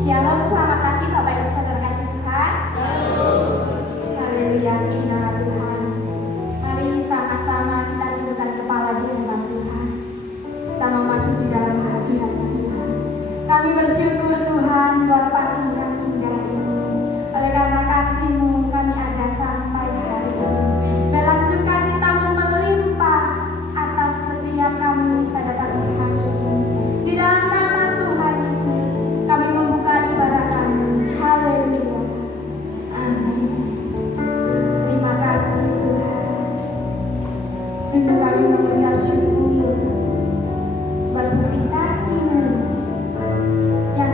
Shalom, selamat pagi Bapak Ibu Saudara kasih Tuhan. Haleluya, puji nama Tuhan. Mari sama-sama kita tundukkan kepala di hadapan Tuhan. Kita mau masuk di dalam hadirat Tuhan. Kami bersyukur Tuhan buat pagi yang indah ini. Oleh karena kasih-Mu kami ada sampai hari ini. Belas sukacita-Mu melimpah atas setiap kami pada pagi hari ini. Di dalam nama Tuhan Yesus kami membuka ibadah kami. Haleluya. Amin. Terima kasih Tuhan. Sungguh kami mengucap syukur buat kasih-Mu yang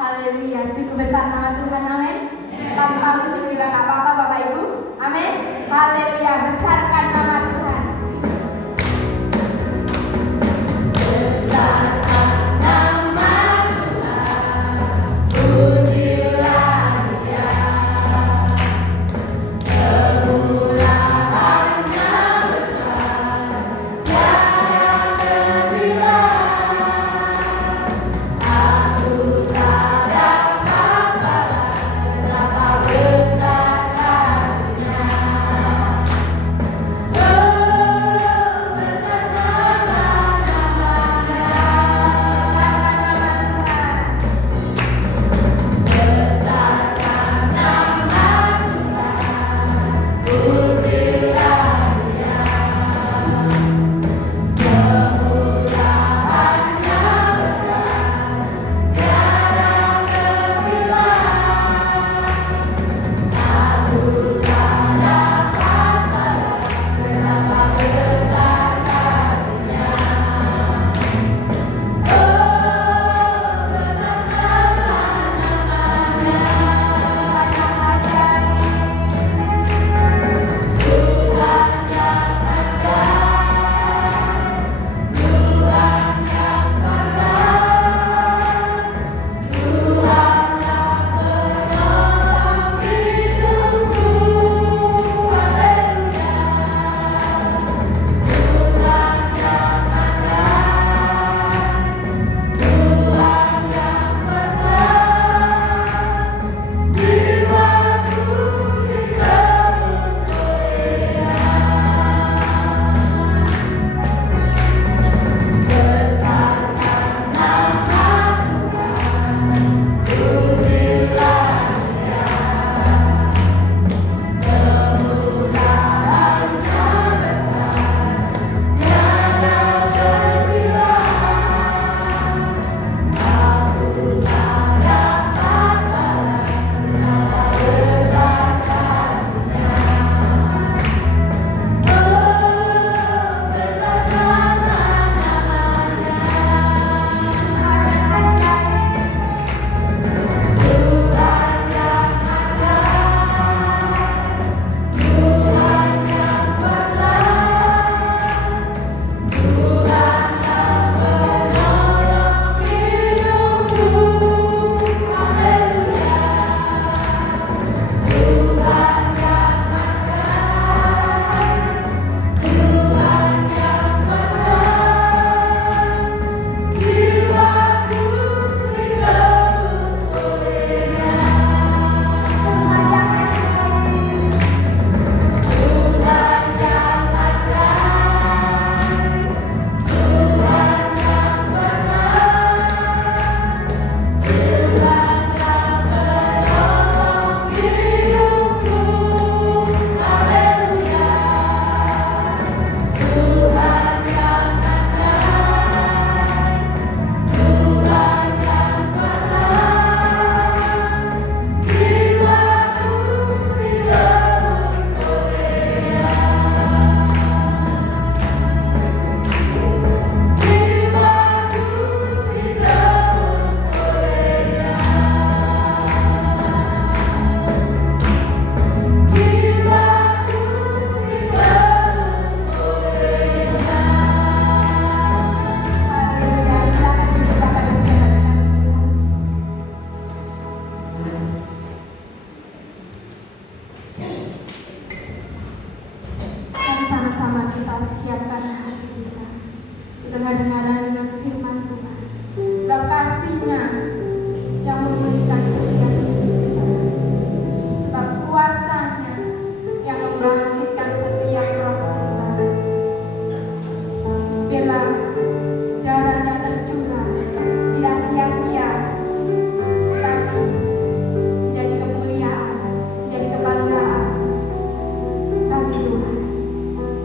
Haleluya, sungguh besar nama Tuhan, amin. Tanpa musik juga gak apa-apa Bapak Ibu, amin. Haleluya, besarkan nama Tuhan. Besarkan nama Tuhan, pujilah Dia. Kemuliaannya besar, tiada terhingga. Aku tak dapat balas betapa besar kasih-Nya.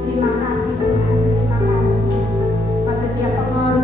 Terima kasih Tuhan, terima kasih. Bahwa setiap pengorbanan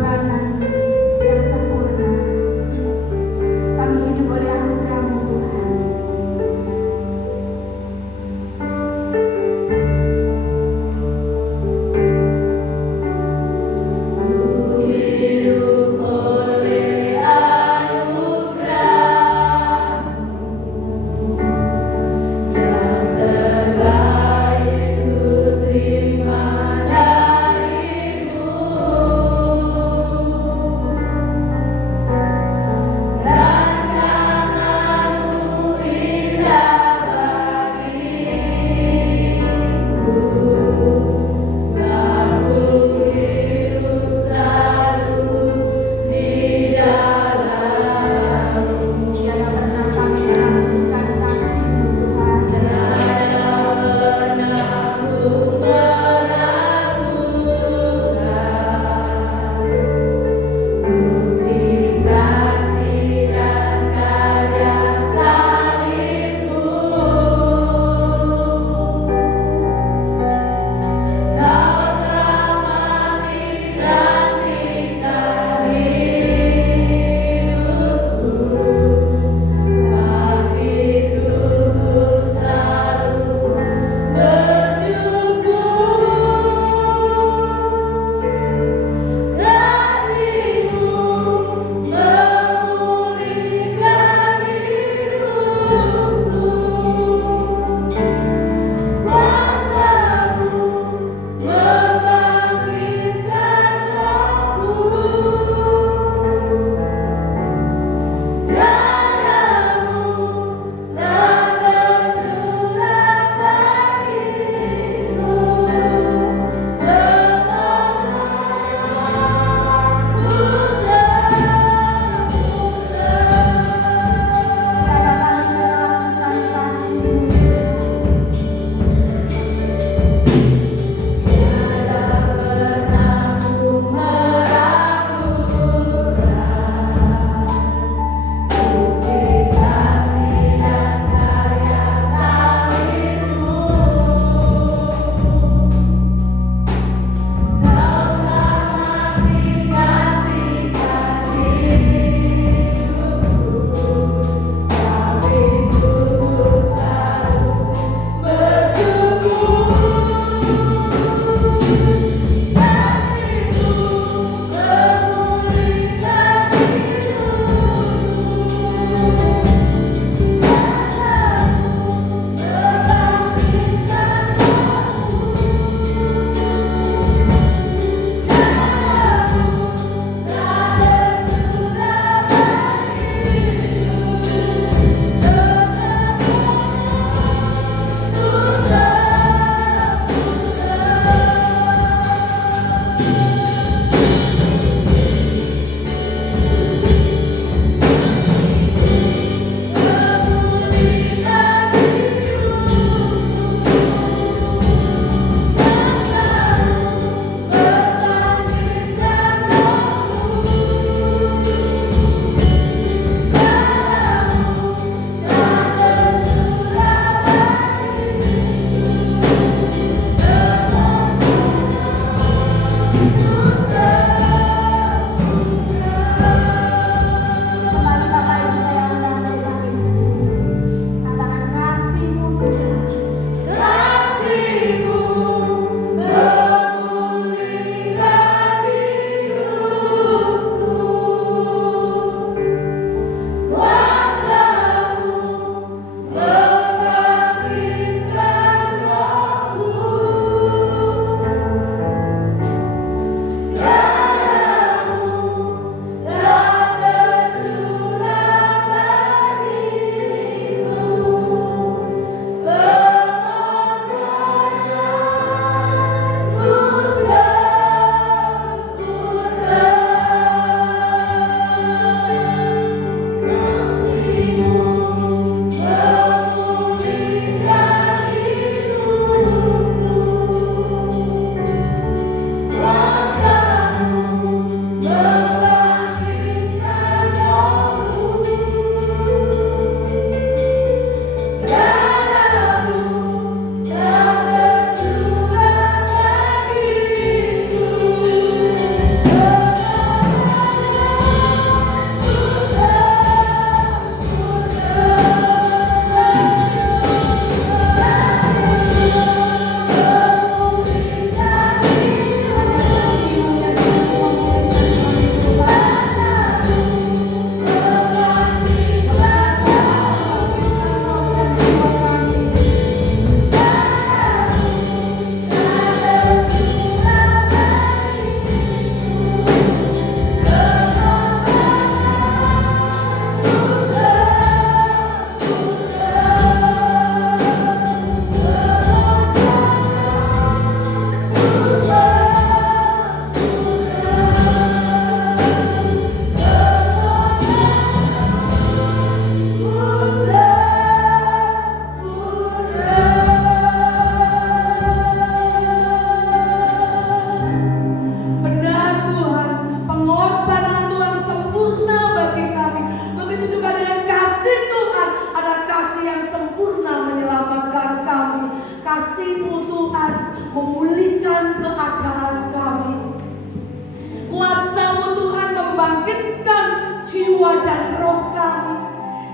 jiwa dan roh kami.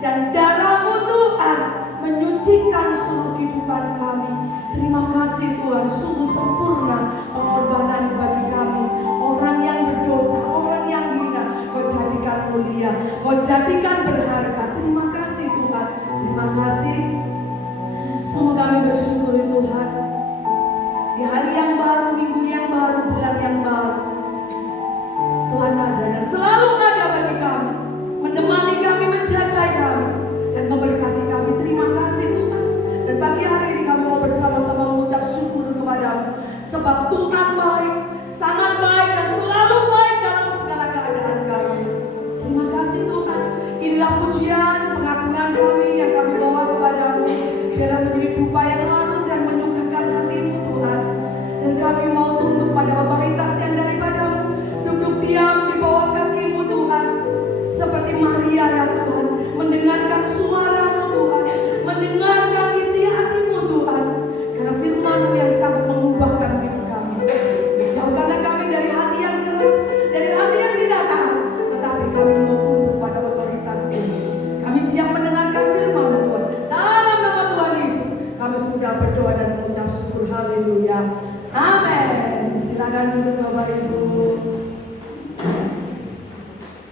Dan darah-Mu Tuhan menyucikan seluruh kehidupan kami. Terima kasih Tuhan, sungguh sempurna pengorbanan bagi kami. Orang yang berdosa, orang yang hina, Kau jadikan mulia, Kau jadikan berharga. Terima kasih Tuhan, terima kasih. Sungguh kami bersyukur Tuhan. Di hari yang baru, minggu yang baru, bulan yang baru, Tuhan ada dan selalu ada bagi kami, menemani kami, menjaga kami, dan memberkati kami. Terima kasih Tuhan. Dan pagi hari ini kami mau bersama-sama mengucap syukur kepada-Mu, sebab Tuhan baik, sangat baik, dan selalu baik dalam segala keadaan kami. Terima kasih Tuhan. Inilah pujian, pengakuan kami yang kami bawa kepada-Mu, biar menjadi dupa yang harum dan menyukakan hati-Mu Tuhan. Dan kami mau tunduk pada otoritas yang daripada-Mu, duduk diam di bawah kaki-Mu Tuhan, seperti Maria ya Tuhan, mendengarkan suara-Mu Tuhan, mendengarkan isi hati-Mu Tuhan, karena firman-Mu yang sanggup mengubahkan hidup kami. Jauhkanlah kami dari hati yang keras, dari hati yang tidak taat, tetapi kami mau tunduk pada otoritas-Mu. Kami siap mendengarkan firman-Mu Tuhan. Dalam nama Tuhan Yesus kami sudah berdoa dan mengucap syukur. Haleluya, amin. Silakan duduk Bapak Ibu.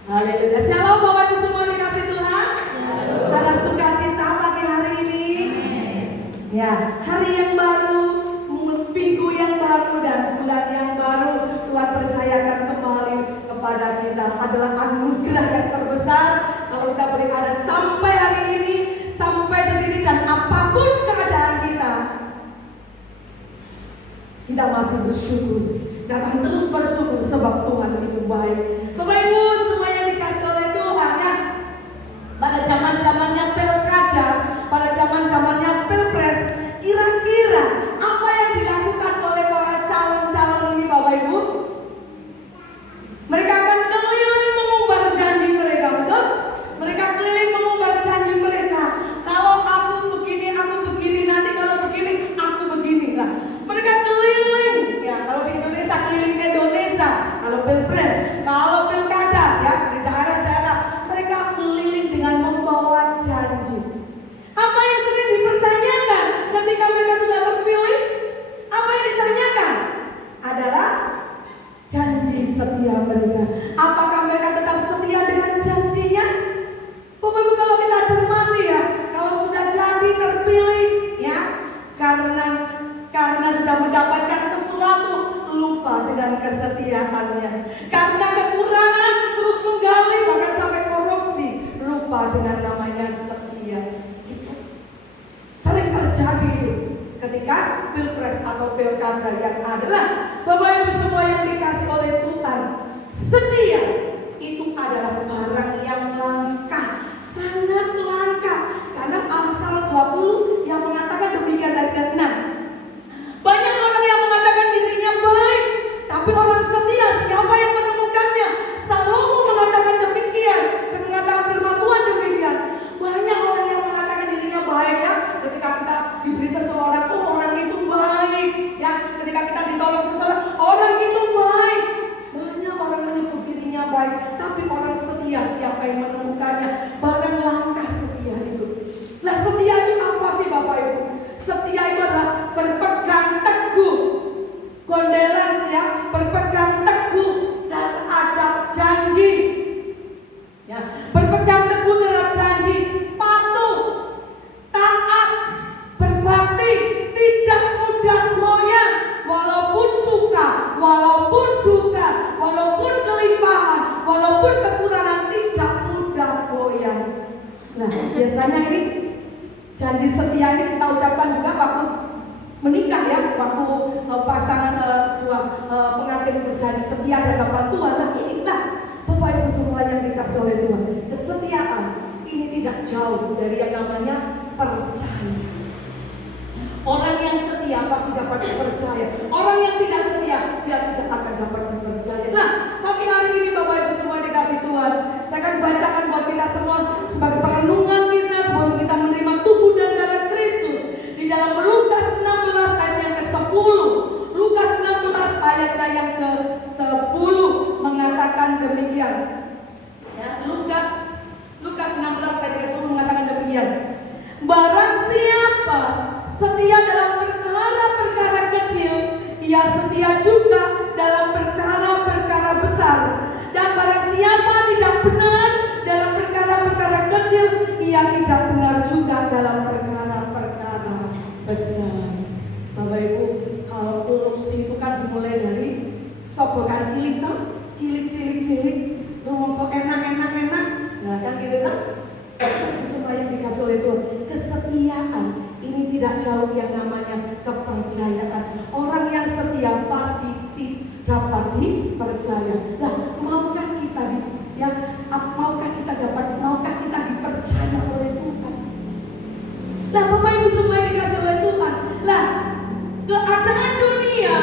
Haleluya. Shalom Bapak Ibu semua dikasih Tuhan. Tanda sukacita pagi hari ini. Ya, hari yang baru, minggu yang baru, dan bulan yang baru Tuhan percayakan kembali kepada kita adalah anugerah yang terbesar. Kalau kita boleh ada sampai hari ini, sampai berdiri, dan apapun keadaan kita masih bersyukur. Dan akan terus bersyukur sebab Tuhan itu baik. Bapak Ibu semua yang dikasih oleh Tuhan ya, pada zaman-zamannya pilkada, pada zaman-zamannya pilpres, kira-kira apa yang dilakukan oleh para calon-calon ini Bapak Ibu? Mereka akan keliling mengumbar janji mereka, betul? Mereka keliling mengumbar janji mereka. Kalau aku begini, nanti kalau begini, aku begini. Nah, mereka keliling, ya kalau di Indonesia keliling ke Indonesia, kalau pilpres, kalau pilkada, ya di daerah-daerah, mereka keliling dengan membawa janji. Apa yang sering dipertanyakan ketika mereka sudah terpilih? Apa yang ditanyakan adalah janji setia mereka. Apakah mereka tetap setia dengan janjinya? Bapak Ibu, kalau kita cermati ya, kalau sudah jadi terpilih, ya karena sudah mendapatkan sesuatu, lupa dengan kesetiaannya. Karena kekurangan terus menggali, bahkan sampai korupsi, lupa dengan namanya setia. Itu sering terjadi itu ketika pilpres atau pilkada yang adalah Bapak Ibu semua yang dikasih oleh Tuhan. Setia itu adalah barang yang langka, sangat langka. Karena Amsal 20 yang mengatakan demikian dari ke-6. Banyak orang yang mengatakan dirinya baik, tapi orang setia siapa yang menemukannya? Salomo mengatakan demikian, dan mengatakan firman Tuhan demikian. Banyak orang yang mengatakan dirinya baik ya, ketika kita diberi seseorang, oh orang itu baik ya. Ketika kita ditolong seseorang, orang itu baik. Banyak orang menyebut dirinya baik, tapi orang setia siapa yang menemukannya? Barang langka setia itu. Nah, setia itu apa sih Bapak Ibu? Setia itu adalah berpegang teguh, gondelan ya, berpegang teguh terhadap janji. Ya, berpegang teguh terhadap janji, patuh, taat, berbakti, tidak mudah goyah, walaupun suka, walaupun duka, walaupun kelimpahan, walaupun kekurangan, tidak mudah goyah. Nah, biasanya ini janji setia ini kita ucapkan juga waktu menikah ya, waktu pasangan pengantin berjanji setia dan Tuhan. Nah, inilah Bapak Ibu semua yang dikasih oleh Tuhan. Kesetiaan ini tidak jauh dari yang namanya percaya. Orang yang setia pasti dapat dipercaya. Orang yang tidak setia, dia tidak akan dapat dipercaya. Nah, pagi hari ini Bapak Ibu semua dikasih Tuhan, saya akan bacakan buat kita semua sebagai perenungan kita sebelum kita menerima tubuh dan darah Kristus. Di dalam Lukas 16 ayat yang ke-10. Lukas 16 ayat yang ke-10 mengatakan demikian. Ya, Lukas Ia setia juga dalam perkara-perkara besar. Dan barang siapa tidak benar dalam perkara-perkara kecil, ia tidak benar juga dalam perkara-perkara besar. Bapak Ibu, kalau korupsi itu kan dimulai dari sogokan cilik, cilik, ngomong sok enak. Nah kan gitu kan? Supaya dikasih oleh Tuhan kesetiaan ini tidak jauh yang namanya kepercayaan. Orang yang setia pasti dapat dipercaya. Nah, maukah kita dipercaya oleh Tuhan? Nah, Bapak Ibu semua yang dikasih oleh Tuhan. Nah, keadaan dunia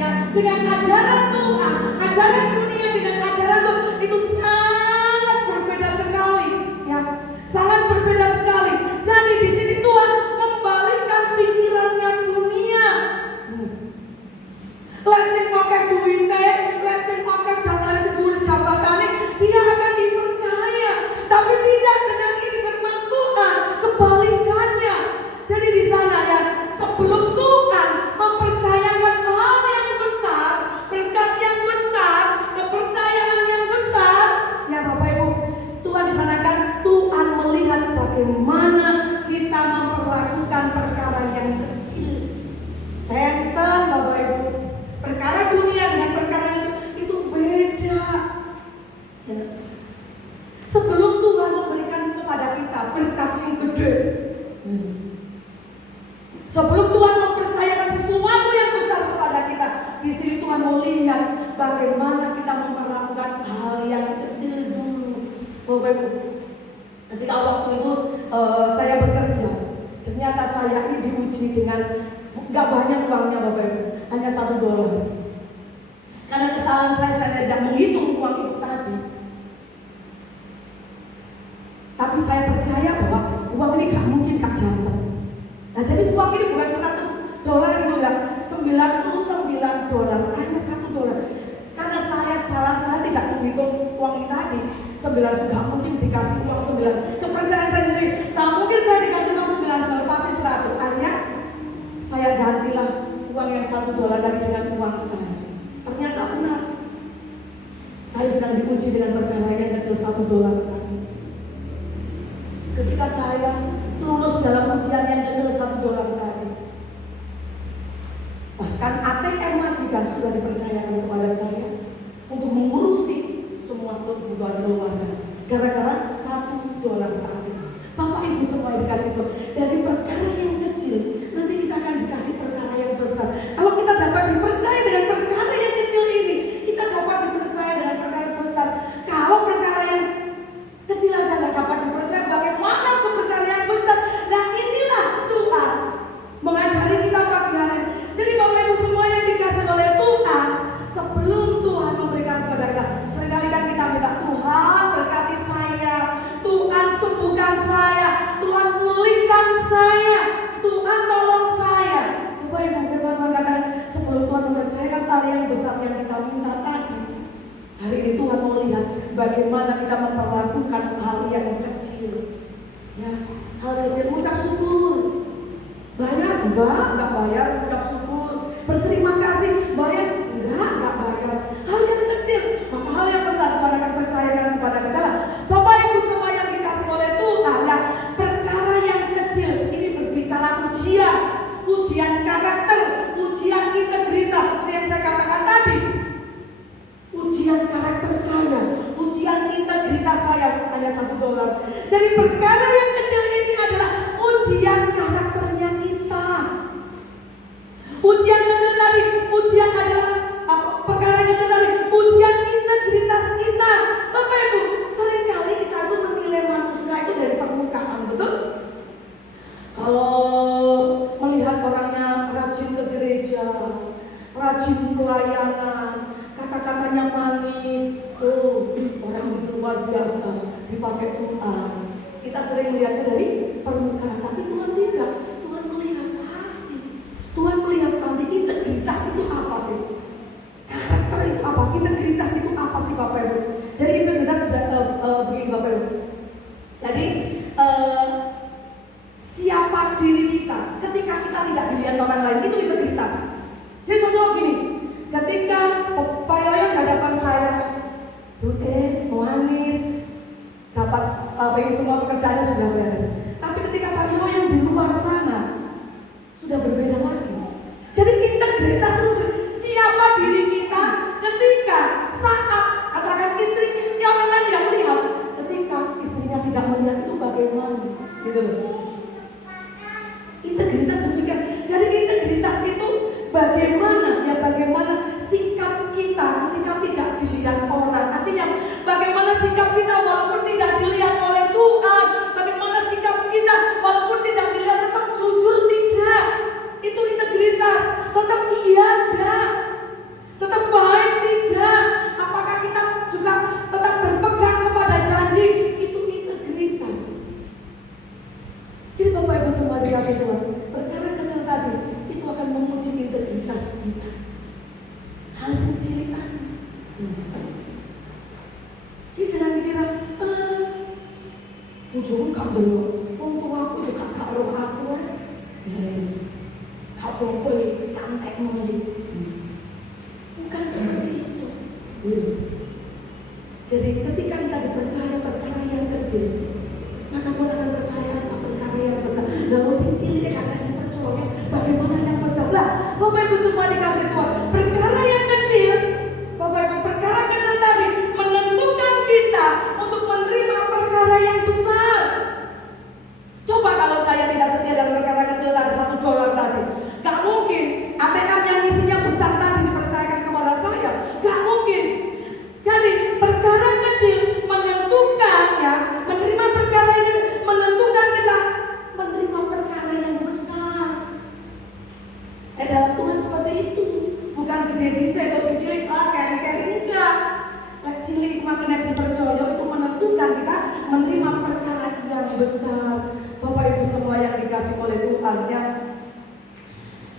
ya dengan ajaran Tuhan, ajaran dunia dengan ajaran Tuhan itu sangat berbeda sekali, ya. Sangat berbeda sekali. Jadi di sini Tuhan membalikkan pikirannya dunia. Lesing pakai duitnya, lesing pakai jabatan, dia akan dipercaya. Tapi tidak dengan ini firman Tuhan, kebalikannya. Jadi di sana ya, sebelum Tuhan mempercayakan hal yang besar, berkat yang besar, kepercayaan yang besar, ya Bapak Ibu, Tuhan di sana kan Tuhan melihat bagaimana kita memperlakukan perkara yang kecil. Benten Bapak Ibu, perkara dunia dengan perkara itu beda. Ya. Sebelum Tuhan memberikan kepada kita berkat yang gede, sebelum Tuhan mempercayakan sesuatu yang besar kepada kita, di sini Tuhan mau lihat bagaimana kita memperlakukan hal yang kecil dulu. Bapak Ibu, ketika waktu itu saya bekerja, ternyata saya ini diuji dengan nggak banyak uangnya Bapak Ibu, hanya $1. Karena kesalahan saya tidak menghitung uang itu tadi. Tapi saya percaya bahwa uang ini gak mungkin gak jatuh. Nah jadi uang ini bukan $100 gitu enggak, $99, hanya $1. Karena saya tidak menghitung uang ini tadi. 9 gak mungkin dikasih uang 9. Kepercayaan saya sendiri, tak mungkin saya dikasih uang $9, pasti 100. Artinya saya gantilah uang yang $1 tadi dengan uang saya. Ternyata benar. Saya sedang diuji dengan perkara yang kecil $1 tadi. Ketika saya lulus dalam ujian yang kecil $1 tadi, bahkan ATM majikan sudah dipercayakan kepada saya untuk mengurusi semua kebutuhan keluarga gara-gara $1 tadi. Bapak Ibu semua dikasih Tuhan, dari perkara yang kecil nanti kita akan dikasih perkara yang besar. Kalau kita dapat dipercaya dengan perkara yang kecil ini, kita dapat dipercaya dengan perkara besar. Kalau perkara yang kecil aja nggak dapat dipercaya, bagaimana kepercayaan yang besar? Nah inilah Tuhan mengajari kita pagi hari. Jadi Bapak Ibu semua yang dikasih oleh Tuhan, sebelum Tuhan memberikan kepada kita, seringkali kan kita minta Tuhan berkati saya, Tuhan sembuhkan saya, Tuhan pulihkan saya, Tuhan tolong saya. Bapak Ibu firman Tuhan katakan, sebelum Tuhan mempercayakan hal yang besar yang kita minta tadi, hari ini Tuhan mau lihat bagaimana kita memperlakukan hal yang kecil. Ya, hal kecil, ucap syukur. Bayar enggak bayar, ucap syukur. Berterima kasih, bayar enggak bayar. Hal yang kecil, maka hal yang besar Tuhan akan percayakan kepada kita. Bapak Ibu semua yang dikasih oleh Tuhan, ya, perkara yang kecil ini berbicara ujian karakter, ujian integritas seperti yang saya katakan tadi. Ujian karakter saya, ujian integritas saya hanya $1. Jadi perkara yang kecil ini adalah ujian karakternya kita. Ujian kecil tadi, ujian adalah perkara kecil tadi, ujian integritas kita. Bapak Ibu, seringkali kita tuh menilai manusia itu dari permukaan, betul? Kalau melihat orangnya rajin ke gereja, rajin pelayanan, kata-katanya manis, oh orang itu luar biasa, dipakai Tuhan. Kita sering melihatnya dari permukaan, tapi Tuhan tidak. Tuhan melihat hati, Tuhan melihat hati. Integritas itu apa sih? Karakter itu apa sih? Integritas itu apa sih Bapak Ibu? Jadi integritas begini Bapak Ibu. Jadi siapa diri kita ketika kita tidak dilihat orang lain, itu integritas. Jadi contoh gini, sudah beres. Tapi ketika Pak Yo yang di luar sana sudah berbeda lagi. Jadi integritas itu siapa diri kita ketika saat katakan istri yang lain yang melihat, ketika istrinya tidak melihat itu bagaimana, gitu loh. Integritas demikian. Jadi integritas itu bagaimana sikap kita ketika tidak dilihat orang. Artinya bagaimana sikap kita walaupun tidak dilihat oleh Tuhan, bagaimana sikap kita walaupun tidak dilihat tetap jujur tidak. Itu integritas. Tetap iya tidak, tetap baik tidak. Apakah kita juga tetap berpegang kepada janji? Itu integritas. Jadi Bapak Ibu semua dikasih Tuhan, perkara kecil tadi itu akan menguji integritas kita. Hal sekecil tadi. Jadi jangan dikira, ujung gak dulu, untuk aku juga gak roh aku gak boleh kantek nih. Bukan seperti itu. Jadi ketika kita dipercaya perkara yang kecil, maka Tuhan akan percaya perkara yang besar. Lalu si cilik akan dipercaya bagaimana yang besar. Lah, Bapak Ibu semua dikasih Tuhan, perkara yang kecil, Bapak Ibu, perkara kecil tadi menentukan kita untuk menerima perkara yang besar. Coba kalau saya tidak setia dalam perkara kecil tadi, $1 tadi, gak mungkin ATM yang isinya besar tadi dipercayakan kepada saya. Gak mungkin. Jadi perkara kecil menentukan ya, menerima perkara ini menentukan kita menerima perkara yang besar. Dalam Tuhan seperti itu, bukan gede bisa atau si cilik keri enggak. Cilik makin dipercaya itu menentukan kita menerima perkara yang besar. Bapak Ibu semua yang dikasih oleh Tuhan ya.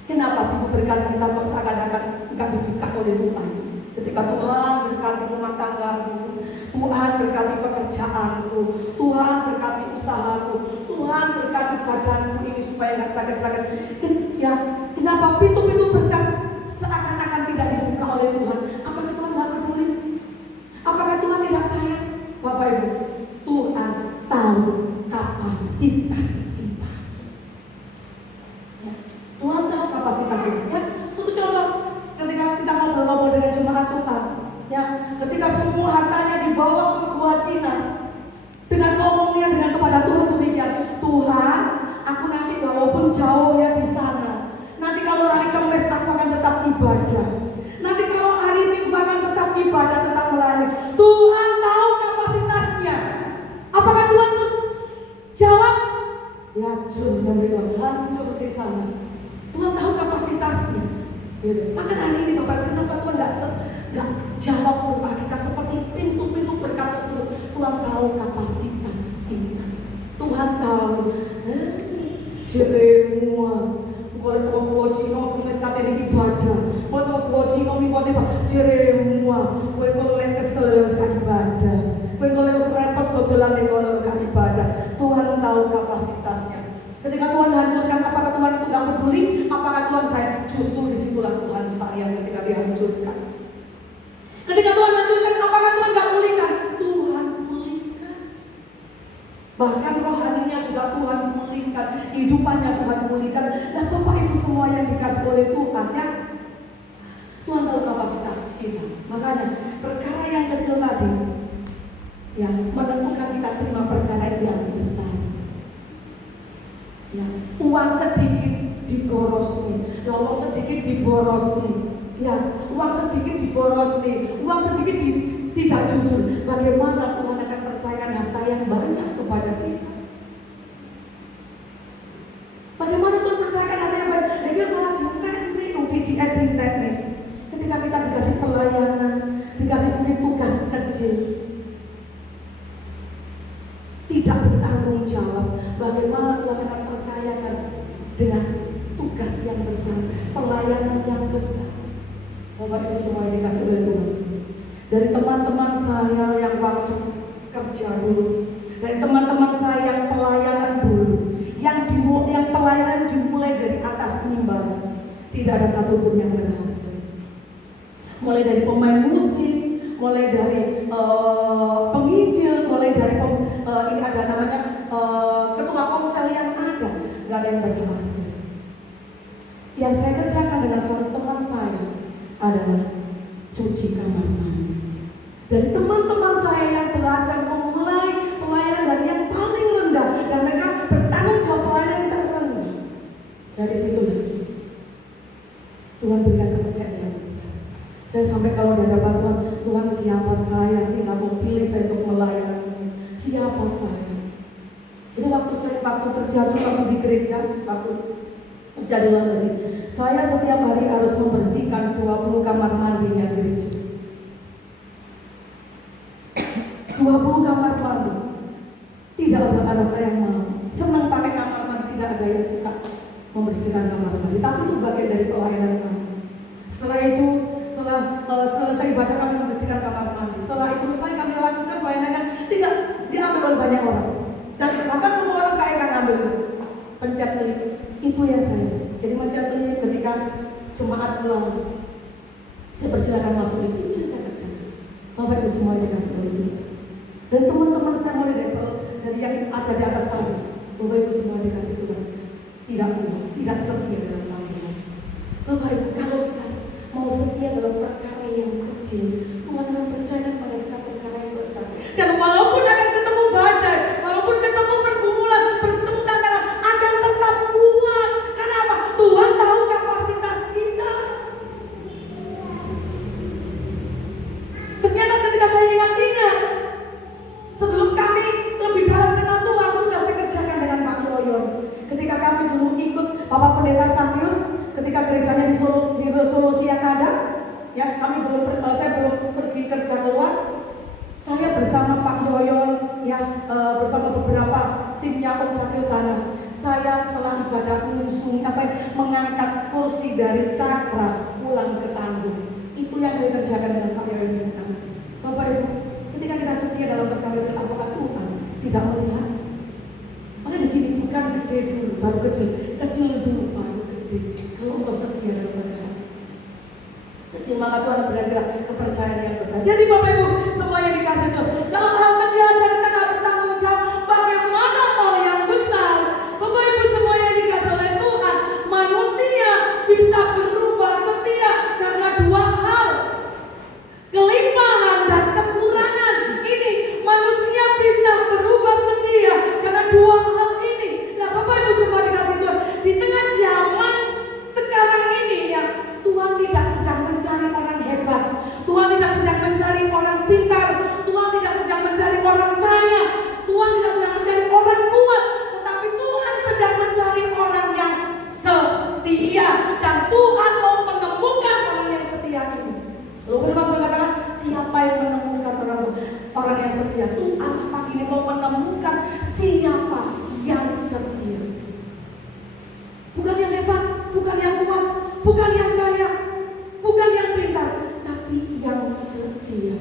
Kenapa pintu berkat kita kok seakan-akan enggak dibuka oleh Tuhan? Ketika Tuhan berkati rumah tanggaku, Tuhan berkati pekerjaanku, Tuhan berkati usahaku, Tuhan berkati badanku ini supaya nggak sakit-sakit. Ya, kenapa pintu-pintu berkat seakan-akan tidak dibuka oleh Tuhan? Apakah Tuhan nggak peduli? Apakah Tuhan tidak sayang? Bapak Ibu, Tuhan tahu kapasitas kita. Ya, Tuhan tahu kapasitas kita. Ya, satu contoh. Ketika kita ngobrol-ngobrol dengan jemaat Tuhan, ya, ketika semua hartanya dibawa ke gua Cina, dengan ngomongnya dengan kepada Tuhan demikian, Tuhan, aku nanti walaupun jauh ya di sana, nanti kalau hari Kamis aku akan tetap ibadah, nanti kalau hari Minggu akan tetap ibadah, tetap melayani. Tuhan tahu kapasitasnya. Apakah Tuhan terus jawab? Ya, hancur di sana. Tuhan tahu kapasitasnya. Gitu. Maka hari ini Bapak, kenapa Tuhan nggak jawab doa kita seperti pintu-pintu berkat itu? Tuhan tahu kapasitas kita. Tuhan tahu. Jeremua, kalau tuh mau Cina, kemis katanya ibadah. Kalau tuh mau Cina, mikotnya pak. Jeremua, kalau lek kesel sekali ibadah. Kalau lek repot dodolan deh kalau nggak ibadah. Tuhan tahu kapasitasnya. Ketika Tuhan hancurkan, apakah Tuhan itu gak peduli? Apakah Tuhan sayang? Justru disitulah Tuhan sayang ketika dihancurkan. Ketika Tuhan hancurkan, apakah Tuhan gak pulihkan? Tuhan pulihkan. Bahkan rohaninya juga Tuhan pulihkan, hidupannya Tuhan pulihkan. Dan Bapak Ibu semua yang dikasih oleh Tuhan ya, Tuhan tahu kapasitas kita. Makanya perkara yang kecil tadi yang menentukan kita terima perkara yang besar. Ya, uang sedikit diboros nih, uang sedikit diboros nih, ya, uang sedikit diboros nih, uang sedikit tidak jujur. Bagaimana Tuhan akan percayakan harta yang banyak kepada kita? Bagaimana Tuhan percayakan harta yang banyak? Jadi malah di teknik. Ketika kita dikasih pelayanan, dikasih mungkin tugas kecil, tidak bertanggung jawab, bagaimana Tuhan akan percayakan dengan tugas yang besar, pelayanan yang besar. Bapak Ibu semua yang dikasih oleh Tuhan, dari teman-teman saya yang waktu kerja dulu, dari teman-teman saya yang pelayanan dulu, yang pelayanan dimulai dari atas mimbar, tidak ada satupun yang berhasil. Mulai dari pemain musik, mulai dari penginjil, mulai dari ini ada namanya ketua komsel yang ada, nggak ada yang berhasil. Yang saya kerjakan dengan seorang teman saya adalah cuci kamar mandi. Dari teman-teman saya yang belajar memulai pelayanan dari yang paling rendah, dan mereka bertanggung jawab pelayanan yang terendah. Dari situlah Tuhan berikan kepercayaan yang besar. Saya sampai kalau di hadapan Tuhan, Tuhan siapa saya sih kamu pilih saya untuk melayani? Siapa saya? Jadi waktu terjatuh waktu di gereja, waktu jadi luar negeri, saya setiap hari harus membersihkan 20 kamar mandinya gereja. 20 kamar mandi. Tidak ada anak yang mau senang pakai kamar mandi, tidak ada yang suka membersihkan kamar mandi. Tapi itu bagian dari pelayanan kami. Setelah itu, setelah selesai ibadah kami membersihkan kamar mandi. Setelah itu apa yang kami lakukan pelayanan tidak diambil oleh banyak orang. Dan bahkan semua orang kayak ngambil pencet lift. Itu yang saya. Jadi mencet lift ketika jemaat pulang, saya persilakan masuk lift. Itu yang saya kerjakan. Bapak Ibu semua dikasih oleh Tuhan. Dan teman-teman saya mulai dari yang ada di atas tadi, Bapak Ibu semua dikasih Tuhan. Tidak setia dalam panggilan. Bapak Ibu, kalau kita mau setia dalam perkara yang kecil, Tuhan akan percayakan pada kita perkara yang besar. Dan walaupun akan ketemu badai, walaupun ketemu pergumulan, bertemu tantangan, akan tetap kuat. Kenapa? Tuhan tahu kapasitas kita. Ternyata ketika saya ingat-ingat, sebelum kami lebih dalam kenal Tuhan, sudah saya kerjakan dengan Pak Yoyon. Ketika kami dulu ikut Bapak Pendeta Santius, ketika gerejanya di Solusi yang ada, ya saya belum pergi kerja keluar, saya bersama Pak Yoyon, ya bersama beberapa timnya Om Santius sana. Saya setelah ibadah mengangkat kursi dari cakra pulang ke tanggung. Itu yang saya kerjakan dengan Pak Yoyon. Bapak Ibu, ketika kita setia dalam perkara kecil, apakah Tuhan tidak melihat? Maka di sini bukan gede dulu, baru kecil dulu, baru gede. Kalau engkau setia dalam perkara kecil, maka Tuhan berikan kepercayaan yang besar. Jadi Bapak Ibu, semua yang dikasih Tuhan, kalau hal kecil aja kita nggak bertanggung jawab, bagaimana hal yang besar? Bapak Ibu semua yang dikasih oleh Tuhan, manusia bisa berubah setia karena dua hal. Kelimpahan dan kekurangan ini, manusia bisa berubah setia karena dua hal ini. Nah Bapak Ibu semua dikasih Tuhan, di tengah zaman sekarang ini ya, Tuhan tidak sedang mencari orang hebat, Tuhan tidak sedang mencari orang pintar, Tuhan tidak sedang mencari orang kaya, Tuhan tidak sedang mencari orang kuat, tetapi Tuhan sedang mencari orang yang setia. Dan Tuhan mau menemukan orang yang setia ini. Lalu firman mengatakan, siapa yang menemukan orang yang setia? Tuhan pagi ini mau menemukan siapa yang setia. Bukan yang hebat, bukan yang kuat, bukan yang kaya, bukan yang pintar, tapi yang setia.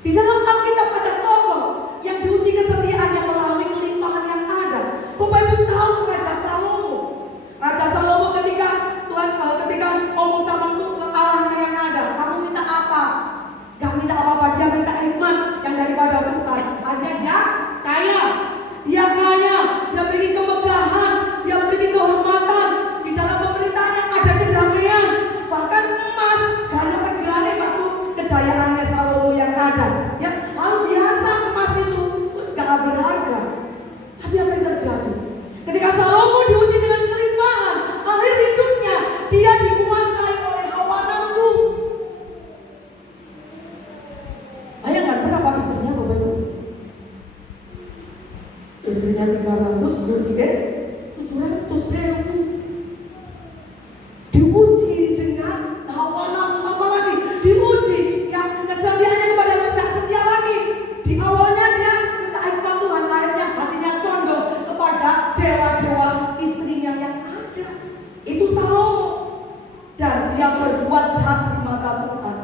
Di dalam Alkitab ada tokoh yang diuji kesetiaannya melalui kelimpahan yang ada. Bapak Ibu tahu Raja Salomo. Raja Salomo ketika ngomong sama Allahnya yang ada, kamu minta apa? Gak minta apa-apa, dia minta hikmat yang daripada Tuhan. Hanya dia kaya, dia memiliki kemegahan, dia memiliki kehormatan. Di dalam pemerintahnya ada kedamaian, bahkan emas, gane waktu kejayaannya Salomo yang ada. Ya, hal biasa emas itu, terus gak berharga. Tapi apa yang terjadi? Ketika Salomo diuji dengan kelimpahan, akhir hidupnya dia dikuasai oleh hawa nafsu. Bayangkan berapa istrinya Bapak Ibu? Istrinya 300, berarti 700.000. Diuji dengan hawa nafsu, apalagi diuji yang kesetiaannya kepada Allah tidak setia lagi. Di awalnya dia minta hikmat Tuhan, akhirnya hatinya condong kepada dewa-dewa istrinya yang ada. Itu Salomo. Dan dia berbuat jahat di mata Tuhan.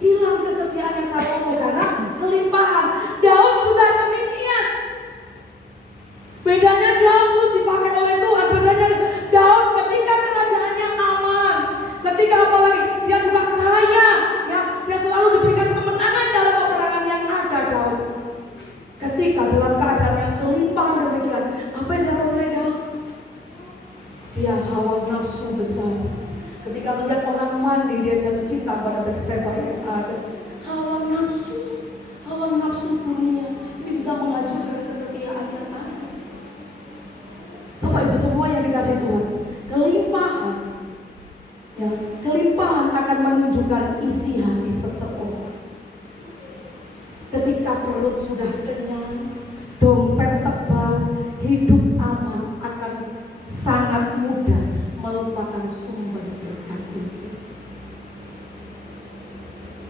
Hilang kesetiaannya Salomo karena kelimpahan. Daud juga demikian. Bedanya Daud terus dipakai oleh Tuhan. Bedanya Daud ketika kerajaannya aman, ketika apalagi dia juga kaya, ya, dia selalu diberikan kemenangan dalam peperangan yang ada. Daud ketika Ketika melihat orang mandi, dia jatuh cinta pada Batseba yang ada. Hawa nafsu dunia ini bisa menghancurkan kesetiaan yang ada. Bapak Ibu semua yang dikasih Tuhan, kelimpahan akan menunjukkan isi hati seseorang. Ketika perut sudah kenyang, dompet tebal, hidup aman, akan sangat mudah melupakan sumber berkat itu.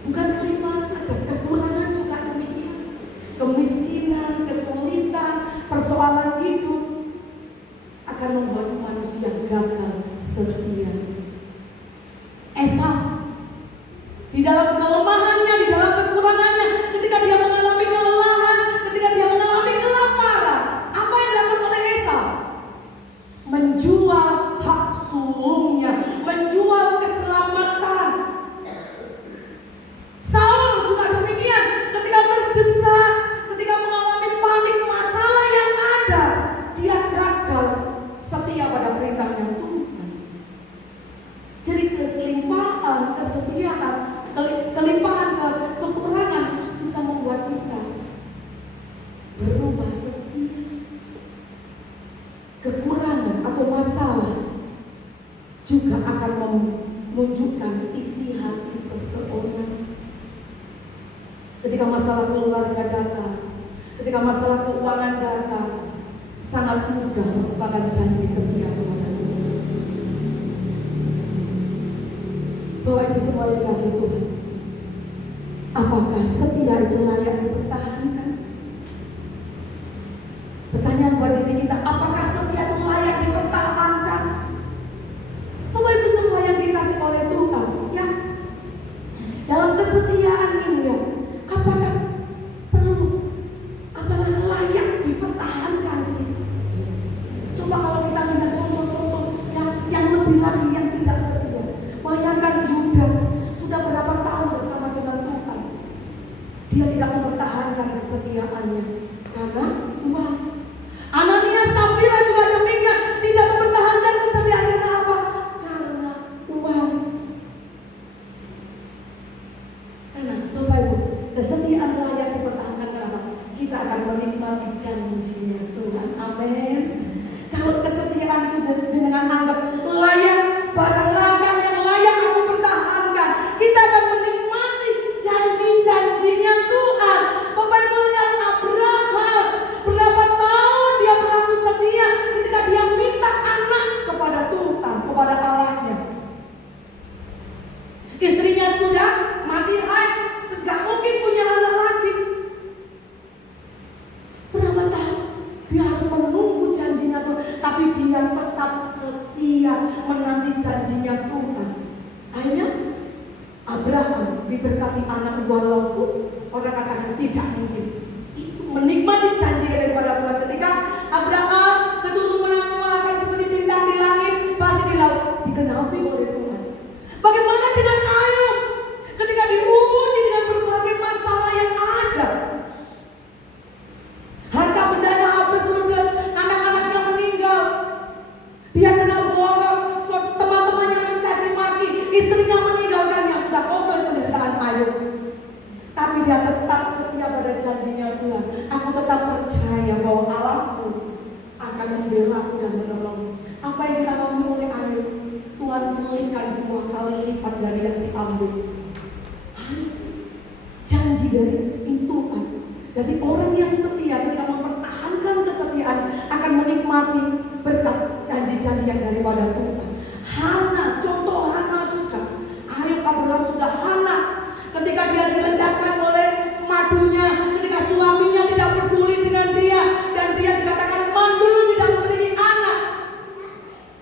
Bukan kelimpahan saja, kekurangan juga demikian. Kemiskinan, kesulitan, persoalan hidup akan membuat manusia gagal setia. Esau di dalam kelemahannya, di dalam kekurangannya, ketika dia mengalami kelelahan, ketika dia mengalami kelaparan, apa yang dilakukan oleh Esau? Menjual hak sulungnya, menjual keselamatan. Saul juga demikian, ketika terdesak, ketika mengalami panik masalah yang ada, dia gagal setia pada perintahnya Tuhan. Jadi kelimpahan, kesetiaan, kelimpahan kekurangan bisa membuat kita berubah setia. Kekurangan atau masalah juga akan menunjukkan isi hati seseorang. Ketika masalah keluarga datang, ketika masalah keuangan datang, sangat mudah melupakan janji setia kepada Tuhan. Bapak Ibu semua yang dikasih Tuhan, apakah setia itu layak dipertahankan? Pertanyaan buat diri kita, apakah setia itu layak dipertahankan? Bapak Ibu semua yang dikasih oleh Tuhan, ya, dalam kesetiaan ini, ya, apakah layak dipertahankan sih? Coba kalau kita lihat contoh-contoh yang lebih lagi yang tidak setia. Bayangkan Yudas sudah berapa tahun bersama dengan Tuhan, dia tidak mempertahankan kesetiaannya karena uang. Ananias, Safira juga demikian, tidak mempertahankan kesetiaannya apa? Karena uang. Karena Bapak Ibu, kesetiaan layak dipertahankan karena kita akan menikmati janji-Nya Tuhan. Amin. Kalau kesetiaan itu jenengan anggap layak, barang langka yang layak aku pertahankan, kita akan menikmati janji-janjinya Tuhan. Bapak Ibu lihat Abraham, berapa tahun dia berlaku setia ketika dia minta anak kepada Tuhan, kepada Allahnya. Istrinya sudah mati haid, terus gak mungkin punya anak lagi. Berapa tahun dia harus menunggu janjinya Tuhan, tapi dia tetap setia menanti janjinya Tuhan. Akhirnya Abraham diberkati anak walaupun orang katakan tidak mungkin. Itu menikmati janji daripada Tuhan. Ketika Abraham keturunan akan seperti bintang di langit, pasti di laut, digenapi oleh Tuhan. Bagaimana dengan Ayub? Ketika diuji dengan berbagai masalah yang ada, harta bendanya habis ludes, anak-anaknya meninggal, dia kena borok, teman-temannya mencaci maki, istrinya meninggalkan, yang sudah komplit penderitaan Ayub. Tapi dia tetap setia pada janjinya Tuhan. Aku tetap percaya bahwa Allahku akan membela aku dan menolong. Apa yang dialami oleh Ayub, Tuhan berikan 2 kali lipat dari yang diambil. Janji dari Tuhan. Jadi orang yang setia ketika mempertahankan kesetiaan akan menikmati berkat janji-janji yang daripada Tuhan. Hana, contoh Hana juga. Ayub, Abraham sudah Hana. Ketika dia direndahkan oleh madunya, ketika suaminya tidak peduli dengan dia, dan dia dikatakan mandul, tidak memiliki anak,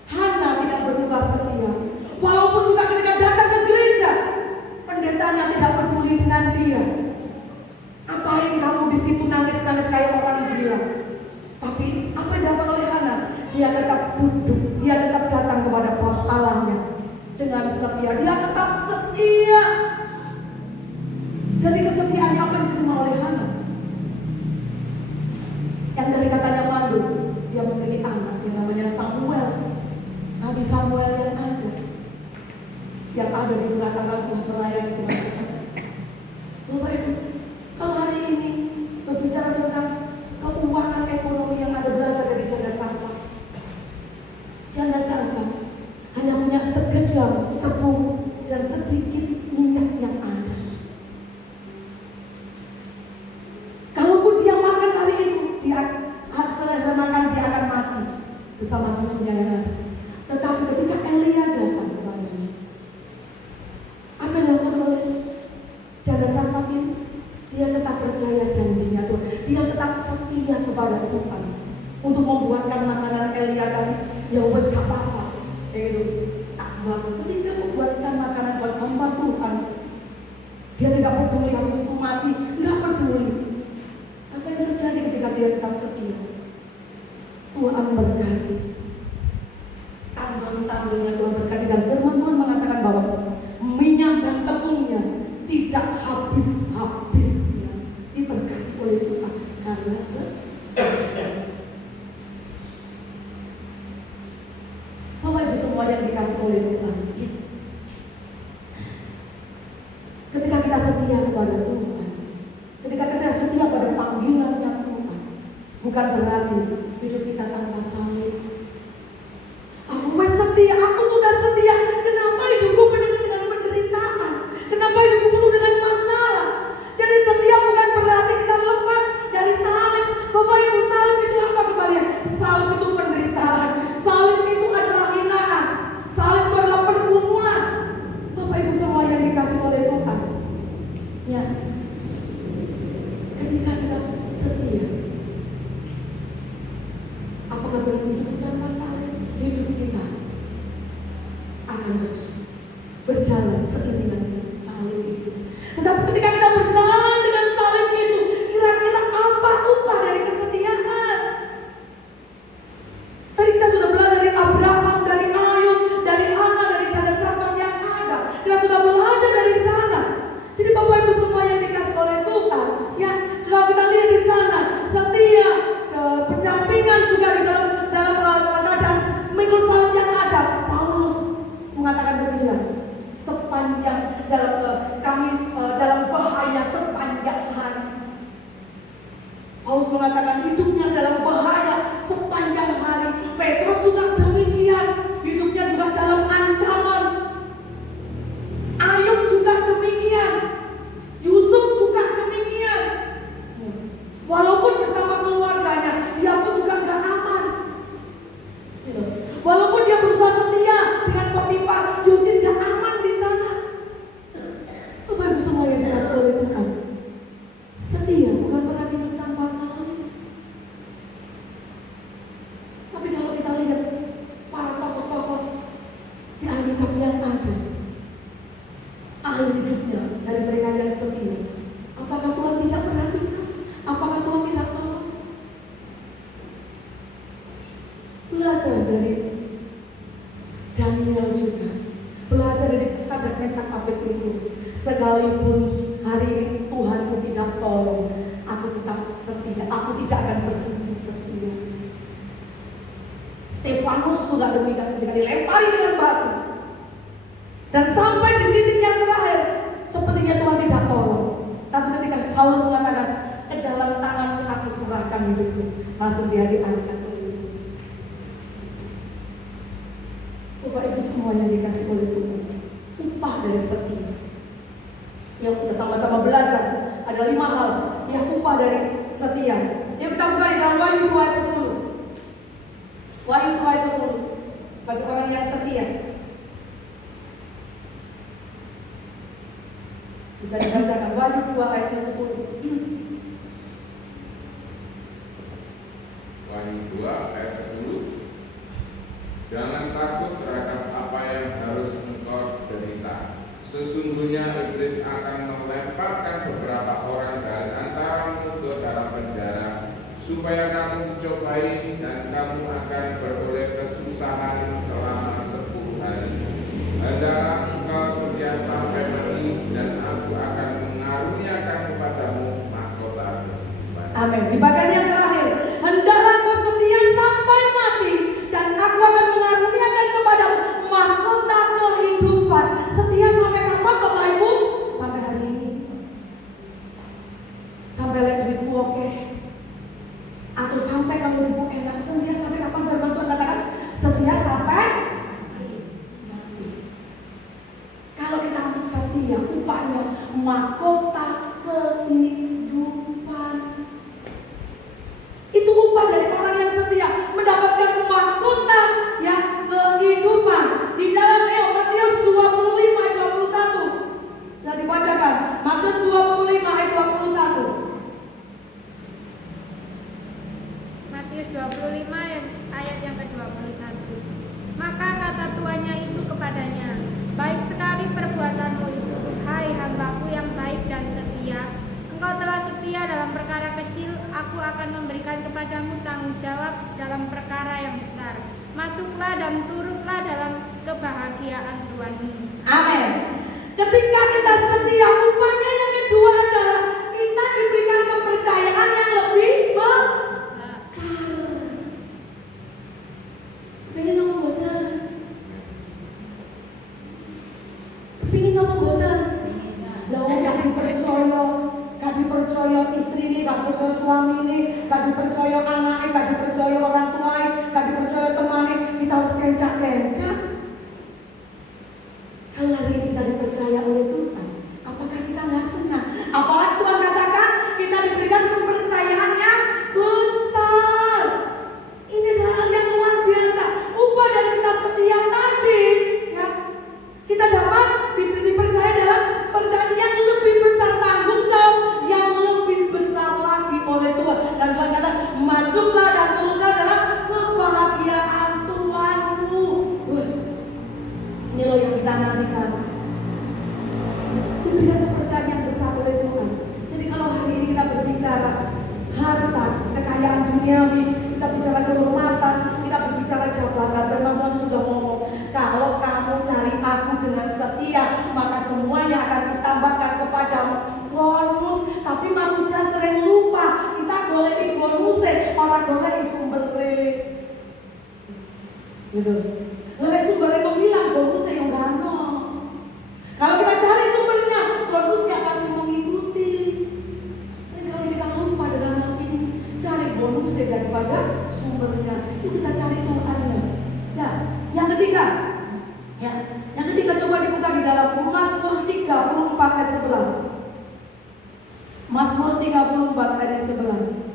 Hana tidak berubah setia. Walaupun juga ketika datang ke gereja, pendetanya tidak peduli dengan dia. Apain kamu di situ nangis-nangis kayak orang gila? Tapi apa yang dilakukan oleh Hana? Dia tetap duduk, dia tetap datang kepada Bapa Allahnya dengan setia. Dia tetap setia. Dari kesetiaannya apa yang diterima oleh Hana? Yang dari katanya malu, dia memiliki anak yang namanya Samuel, Nabi Samuel yang ada. yang ada di tengah-tengah Tuhan melayani Tuhan. Bapak Ibu, kalau hari ini berbicara tentang keuangan ekonomi yang ada belajar dari Janda Sarfat. Janda Sarfat hanya punya segedang tepung dan sedikit minyak yang ada. Kalaupun dia makan hari itu, selesai makan dia akan mati bersama cucunya yang ada. Tetapi ketika Elia datang kepadanya, apa yang dilakukan oleh Janda Sarfat ini? Dia tetap percaya janjinya Tuhan. Dia tetap setia kepada Tuhan untuk membuatkan makanan Elia tadi. Ya wes gak apa-apa. Itu tak bagus. Ketika membuatkan makanan buat hamba Tuhan, dia tidak peduli habis itu mati, nggak peduli. Apa yang terjadi ketika dia tetap setia? Tuhan berkati. Tanggung-tanggungnya Tuhan berkati, dan firman Tuhan mengatakan bahwa minyak dan tepungnya tidak habis-habisnya diberkati oleh Tuhan karena Bapak Ibu semua yang dikasih oleh Tuhan, ketika kita setia kepada Tuhan, ketika kita setia pada panggilannya Tuhan, bukan berarti hidup kita tanpa salib. Aku setia, aku sudah setia. Kenapa hidupku penuh dengan penderitaan? Kenapa hidupku penuh dengan masalah? Jadi setia bukan berarti kita lepas dari salib. Bapak Ibu, salib itu apa kembalian? Salib itu penderitaan. Salib itu adalah hinaan. Salib itu adalah pergumulan. Bapak Ibu semua yang dikasih oleh Tuhan. Ya, ketika kita setia, apakah berarti hidup tanpa salib? Hidup kita akan terus berjalan seiringan dengan salib itu. Tetapi ketika kita berjalan dengan salib itu, kira-kira apa upah dari kesetiaan? Tadi kita sudah belajar dari Abraham, dari Ayub, dari Hana, dari Janda Sarfat yang ada. Kita sudah belajar dari sana. Jadi Bapak Ibu semua yang dikasih oleh Tuhan, ya, kalau kita lihat di sana, setia, pendampingan juga di dalam keadaan mengikut salib yang ada. Paulus mengatakan demikian, sepanjang dalam bahaya sepanjang hari. Paulus mengatakan hidupnya dalam bahaya sepanjang hari. Petrus juga demikian, hidupnya juga dalam ancaman. Ayub juga demikian, Yusuf juga demikian. Walaupun bersama keluarganya, dia pun juga gak aman. Walaupun dia berusaha setia dengan Potifar, dia tidak aman di sana. Bapak Ibu semua yang dikasih oleh Tuhan, setia bukan berarti hidup tanpa salib. Tapi kalau kita lihat para tokoh-tokoh di Alkitab yang ada, akhir hidupnya dari mereka yang setia, apakah Tuhan tidak perhatikan? Apakah Tuhan tidak tolong? Belajar dari Daniel juga, belajar dari Sadrak Mesak Abednego. Sekalipun hari ini Tuhanku tidak tolong, aku tetap setia, aku tidak akan berhenti setia. Stefanus juga demikian, ketika dilempari dengan batu, dan sampai di titik yang terakhir, sepertinya Tuhan tidak tolong. Tapi ketika Saulus mengatakan, ke dalam tanganmu aku serahkan hidupku, langsung dia diangkat oleh Tuhan. Bapak Ibu semua yang dikasih oleh Tuhan, upah dari setia. Yang kita sama-sama belajar, ada 5 hal yang upah dari setia. Yang kita buka di dalam Wahyu 2 ayat 10. Wahyu 2 ayat 10. Bagi orang yang setia, bisa dibacakan Wahyu 2 ayat 10. Wahyu 2 ayat 10. Jangan takut terhadap apa yang harus engkau derita. Sesungguhnya iblis akan melemparkan beberapa orang dari antaramu ke dalam penjara, supaya kamu dicobai dan kamu akan beroleh kesusahan selama 10 hari. Hendaklah engkau setia sampai mati, dan aku akan mengaruniakan kepadamu mahkota kehidupan. Amin. Di bagian yang terakhir, hendaklah engkau setia sampai mati, dan aku akan mengaruniakan kepadamu mahkota kehidupan. Setia setia upahnya mahkota kehidupan. Itu upah dari orang yang setia, mendapatkan mahkota yang kehidupan. Di dalam Matius 25 ayat 21. Bisa dibacakan. Matius 25 ayat 21. Matius 25 ayat yang ke-21. Maka kata tuannya itu kepadanya, baik sekali perbuatanmu itu, hai hambaku yang baik dan setia. Engkau telah setia dalam perkara kecil, aku akan memberikan kepadamu tanggung jawab dalam perkara yang besar. Masuklah dan turutlah dalam kebahagiaan Tuhanmu. Amin. Ketika kita setia, upahnya yang kedua adalah kita diberikan kepercayaan yang lebih besar. Pengen ngomong boten? Pengen ngomong boten? Lah wong gak dipercaya istri ini, gak dipercaya suami ini, gak dipercaya anaknya, gak dipercaya orang tuanya, gak dipercaya temannya, kita harus kencak-kencak. Kalau hari ini kita dipercaya oleh Tuhan, apakah kita nggak senang? Apalagi Tuhan katakan kita diberikan kepercayaan yang besar. Ini adalah hal yang luar biasa. Upah dari kita setia tadi, ya, kita dapat dipercaya dalam percayaan yang lebih besar, tanggung jawab yang lebih besar lagi oleh Tuhan. Dan Tuhan kata, masuklah dan turutlah dalam kebahagiaan Tuhanmu. Ini loh yang kita nantikan. Diberikan kepercayaan yang besar oleh Tuhan. Jadi kalau hari ini kita berbicara harta, kekayaan duniawi, kita bicara kehormatan, kita berbicara jabatan, dan Tuhan sudah ngomong, kalau kamu cari aku dengan setia, maka semuanya akan ditambahkan kepadamu. Bonus, tapi manusia sering lupa. Kita boleh bonusnya, orang boleh sumbernya. Gitu. Boleh sumbernya menghilang, bonusnya yang ganong. Kalau kita cari sumbernya, bonusnya pasti mengikuti. Seringkali kita lupa dengan hal ini. Cari bonusnya daripada sumbernya. Itu kita cari Tuhannya. Nah, yang ketiga, ya, yang ketiga coba dibuka di dalam Mazmur 34 ayat 11. Mazmur 34 ayat 11.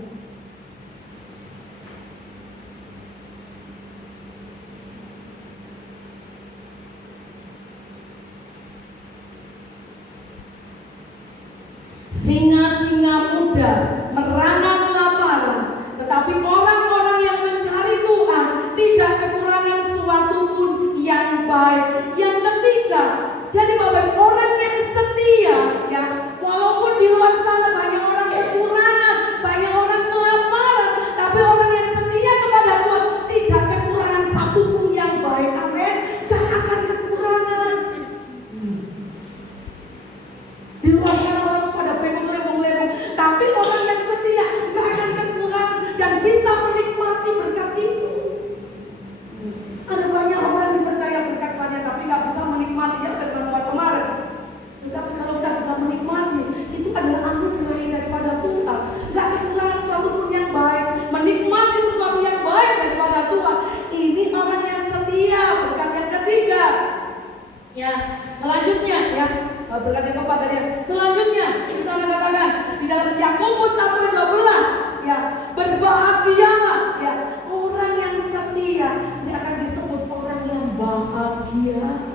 Singa-singa muda merana kelaparan, tetapi orang-orang yang mencari Tuhan tidak kekurangan suatu pun yang baik. Yang ketiga, jadi Bapak orang yang setia, ya, walaupun di luar sana banyak orang kekurangan, banyak orang kelaparan, tapi orang yang setia kepada Tuhan tidak kekurangan satu pun yang baik. Amin. Gak akan kekurangan. Di luar sana orang pada pengen lemong-lemong, tapi orang yang setia gak akan kekurangan dan bisa menikmati berkat itu. Ada banyak orang dipercaya berkat banyak tapi gak bisa menikmati, ya, firman kemarin. Tetapi kalau kita bisa menikmati, itu adalah anugerah daripada Tuhan. Gak kekurangan sesuatu pun yang baik, menikmati sesuatu yang baik daripada Tuhan. Ini orang yang setia, berkat yang ketiga. Ya, selanjutnya, ya, berkat yang keempat tadi. Selanjutnya, bisa katakan di dalam Yakobus 1:12, ya, berbahagialah, ya, orang yang setia. Ini akan disebut orang yang bahagia.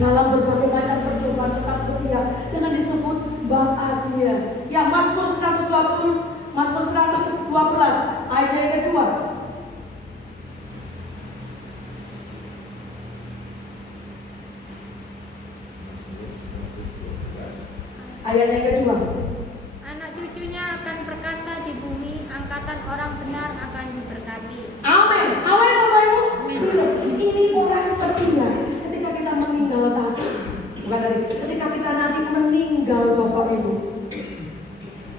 Dalam berbagai macam percobaan tetap setia, dengan disebut bahagia. Ya, Mazmur 112 ayat yang kedua. Ayat yang kedua. Anak cucunya akan perkasa di bumi, angkatan orang benar akan diberkati. Amin. Amin Bapak Ibu. Ini orang setia. Ketika kita meninggal tadi, bukan dari ketika kita nanti meninggal Bapak Ibu,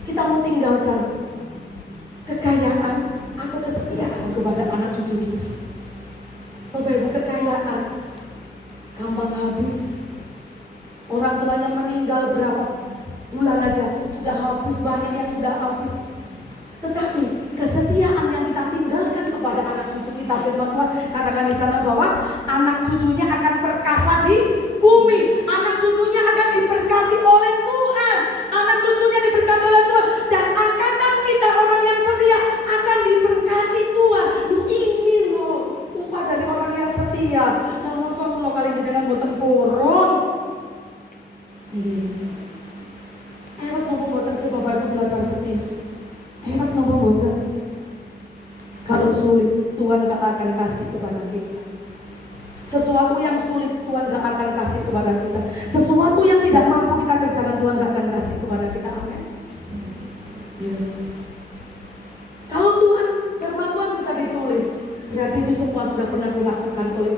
kita mau tinggalkan kekayaan atau kesetiaan kepada anak cucu kita. Bapak Ibu, kekayaan gampang habis. Orang tuanya meninggal berapa bulan aja sudah habis, banyak yang sudah habis. Tetapi kesetiaan yang kita tinggalkan kepada anak cucu kita, firman Tuhan katakan di sana bahwa anak cucunya akan setia. Namun sono kali dengan boten purun. Hebat mau boten sih Bapak Ibu belajar setia. Hebat mau boten. Kalau sulit Tuhan gak akan kasih kepada kita. Sesuatu yang sulit Tuhan gak akan kasih kepada kita. Sesuatu yang tidak mampu kita kerjakan Tuhan gak akan kasih kepada kita. Amin. Ya. Kalau Tuhan, firman Tuhan bisa ditulis, berarti itu semua sudah pernah dilakukan oleh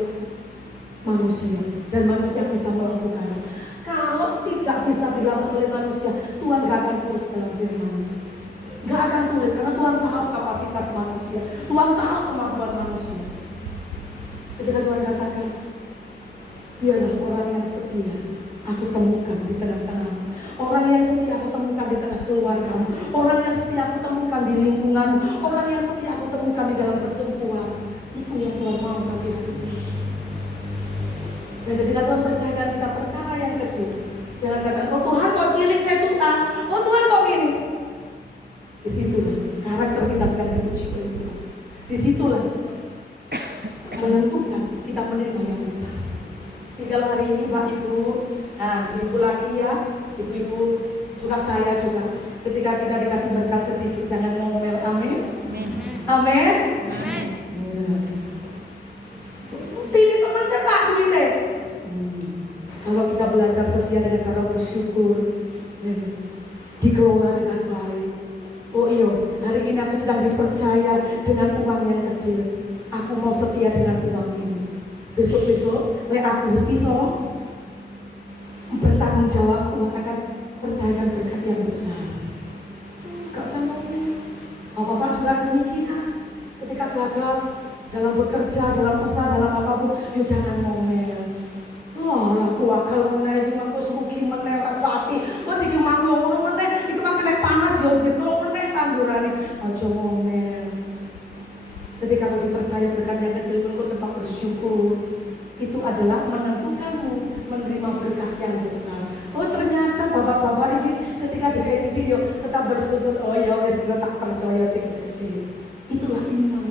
manusia dan manusia bisa melakukannya. Kalau tidak bisa dilakukan oleh manusia, Tuhan gak akan tulis dalam firman. Gak akan tulis karena Tuhan tahu kapasitas manusia, Tuhan tahu kemampuan manusia. Ketika Tuhan katakan, biarlah orang yang setia aku temukan di tengah-tengah. Orang yang setia aku temukan di tengah keluargamu. Orang yang setia aku temukan di lingkunganmu. Orang yang setia aku temukan di dalam persempuan. Itu yang Tuhan mau bagi hati ini. Dan ketika Tuhan percayakan kita perkara yang kecil, jangan katakan, oh Tuhan kok cilik saya tutan, oh Tuhan kok gini. Disitulah karakter kita sedang diuji oleh Tuhan. Disitulah menentukan kita menerima yang besar. Tinggal hari ini Pak Ibu, Ibu lagi ya, Ibu juga saya juga. Ketika kita dikasih berkat sedikit, jangan ngomel. Amin. Amin. Tinggi teman saya Pak Duite. Kalau kita belajar setia dengan cara bersyukur, dikelola dengan baik. Oh iya, hari ini aku sedang dipercaya dengan uang yang kecil. Aku mau setia dengan uang ini. Besok-besok, aku mesti bertanggung jawab, Tuhan akan percayakan berkat yang besar. Gak usah ngomong. Apa-apa juga demikian. Ketika gagal dalam bekerja, dalam usaha, dalam apapun, ya jangan ngomel. Oh, aku akal meneh, aku semugi meneh, aku hati. Masih cuma ngomong meneh, itu mah kena panas, ya jeklo meneh tandurane. Aja ngomel. Ketika kamu dipercaya berkat yang kecil pun kau tetap bersyukur. Itu adalah menentukanmu menerima berkat yang besar. Oh ternyata bapak-bapak ini ketika dikasih video tetap bersyukur. Oh ya wes gue tak percaya sih. Itulah iman.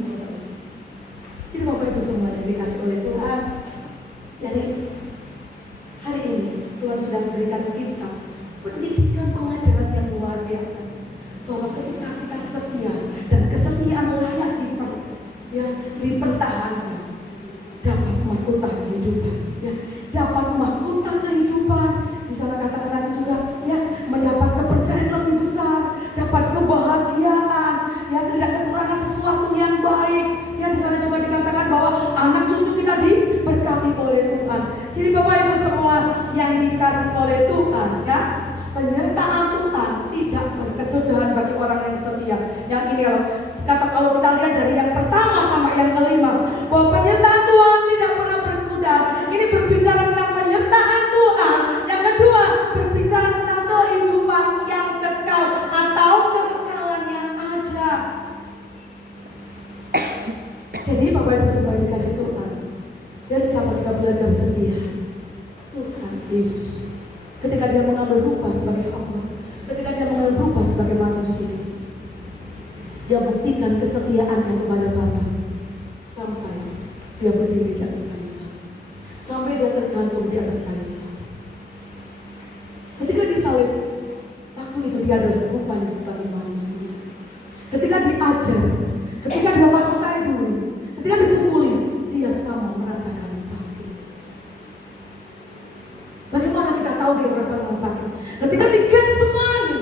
Jadi Bapak Ibu semua yang dikasih oleh Tuhan. Jadi hari ini Tuhan sudah memberikan kita pendidikan pengajaran yang luar biasa. Bahwa ketika kita setia dan kesetiaan layak dipertahankan, dapat mahkota kehidupan, ya, dapat mahkota kehidupan. Di sana katakan tadi juga, ya, mendapat kepercayaan lebih besar, dapat kebahagiaan, ya, tidak kekurangan sesuatu yang baik. Ya, di sana juga dikatakan bahwa anak cucu kita diberkati oleh Tuhan. Jadi Bapak Ibu semua yang dikasih oleh Tuhan, ya, penyertaan Tuhan tidak berkesudahan bagi orang yang setia. Yang ini kalau kita lihat dari yang pertama sampai yang kelima, bahwa penyertaan Tuhan tidak pernah bersudah. Ini berbicara tentang penyertaan Tuhan. Yang kedua, berbicara tentang kehidupan yang kekal atau kekekalan yang ada. Jadi Bapak Ibu semua yang dikasih Tuhan, dari siapa kita belajar setia? Tuhan Yesus. Ketika dia mengambil rupa sebagai hamba, ketika dia mengambil rupa sebagai manusia, dia buktikan kesetiaannya kepada Bapa sampai dia berdiri di atas kayu salib, sampai dia tergantung di atas kayu salib. Ketika disalib, waktu itu dia adalah rupanya sebagai manusia. Ketika diajar, ketika dia melakukan dulu, ketika dipukuli, dia sama merasakan sakit. Bagaimana kita tahu dia merasakan sakit? Ketika di Getsemani,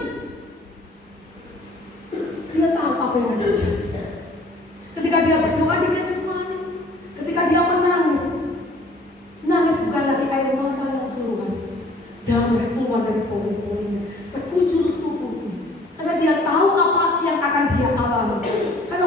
dia tahu apa yang ada terjadi. Ketika dia berdoa di Getsemani, ketika dia menangis bukan lagi air mata yang keluar, darah keluar dari pori-porinya, sekujur tubuhnya. Karena dia tahu apa yang akan dia alami. Karena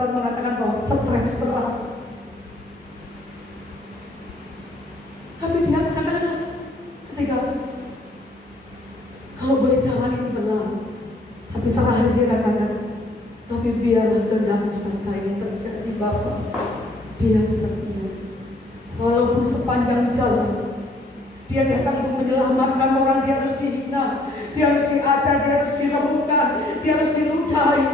berat mengatakan bahwa stres berat. Tapi dia katakan ketika kalau boleh jalan ini berlalu, tapi terakhir dia katakan, tapi biarlah kehendak-Mu saja yang terjadi Bapa. Dia setia. Walaupun sepanjang jalan dia datang untuk menyelamatkan orang, dia harus dihina, dia harus diajar, dia harus diremukkan, dia harus diludahi,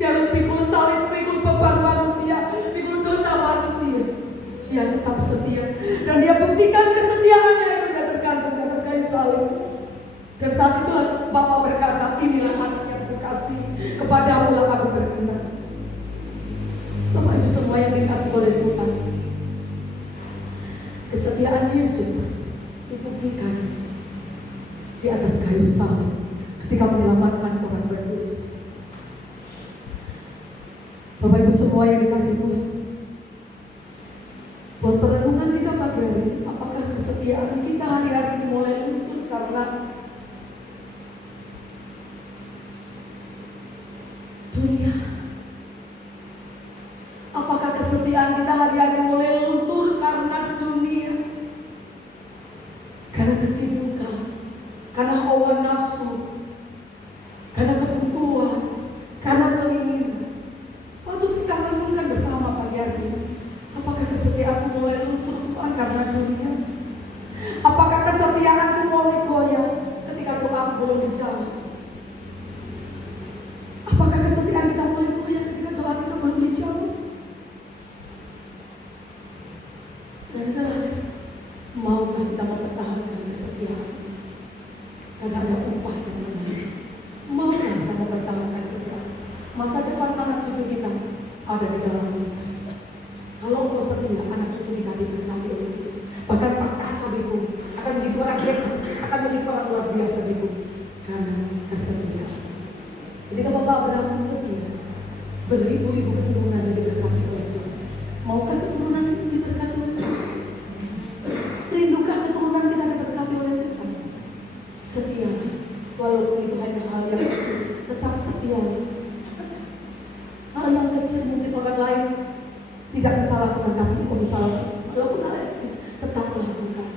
dia harus pikul salib, pikul beban manusia, pikul dosa manusia. Dia tetap setia dan dia buktikan kesetiaannya itu dia tergantung di atas kayu salib. Dan saat itulah Bapa berkata, inilah anak yang kukasih, kepadamu lah aku berkenan. Bapak Ibu semua yang dikasih oleh Tuhan, kesetiaan Yesus dibuktikan di atas kayu salib ketika menyelamatkan orang berdosa. Bapak Ibu semua yang dikasih Tuhan, buat perenungan kita pagi hari ini, apakah kesetiaan kita hari-hari ini mulai luntur karena dunia? Apakah kesetiaan kita hari-hari mulai luntur karena dunia? Karena kesibukan, karena hawa nafsu, karena kebutuhan, karena keinginan. Waktu kita renungkan bersama pagi hari ini, apakah kesetiaanku mulai luntur Tuhan karena dunia? Apakah kesetiaanku mulai goyah ketika doaku belum dijawab? Apakah kesetiaan kita mulai goyah ketika doa kita belum dijawab? Dan terakhir, maukah kita mempertahankan kesetiaan? Karena ada upah yang menang. Maukah kita mempertahankan kesetiaan? Masa depan anak cucu kita ada di dalam kita. Kalau engkau setia, anak cucu kita diberkati oleh Tuhan. Bahkan perkasa di bumi akan menjadi orang hebat, akan menjadi orang luar biasa di bumi karena kesetiaan. Ketika Bapak Abraham setia, beribu-ribu keturunan yang diberkati oleh Tuhan. Maukah keturunan itu diberkati oleh Tuhan? Rindukan keturunan kita diberkati oleh Tuhan? Setia, walaupun itu hanya hal yang kecil, tetap setia. Hal yang kecil mungkin orang lain tidak bisa lakukan, tapi engkau bisa lakukan. Walaupun hal yang kecil, tetap lakukan.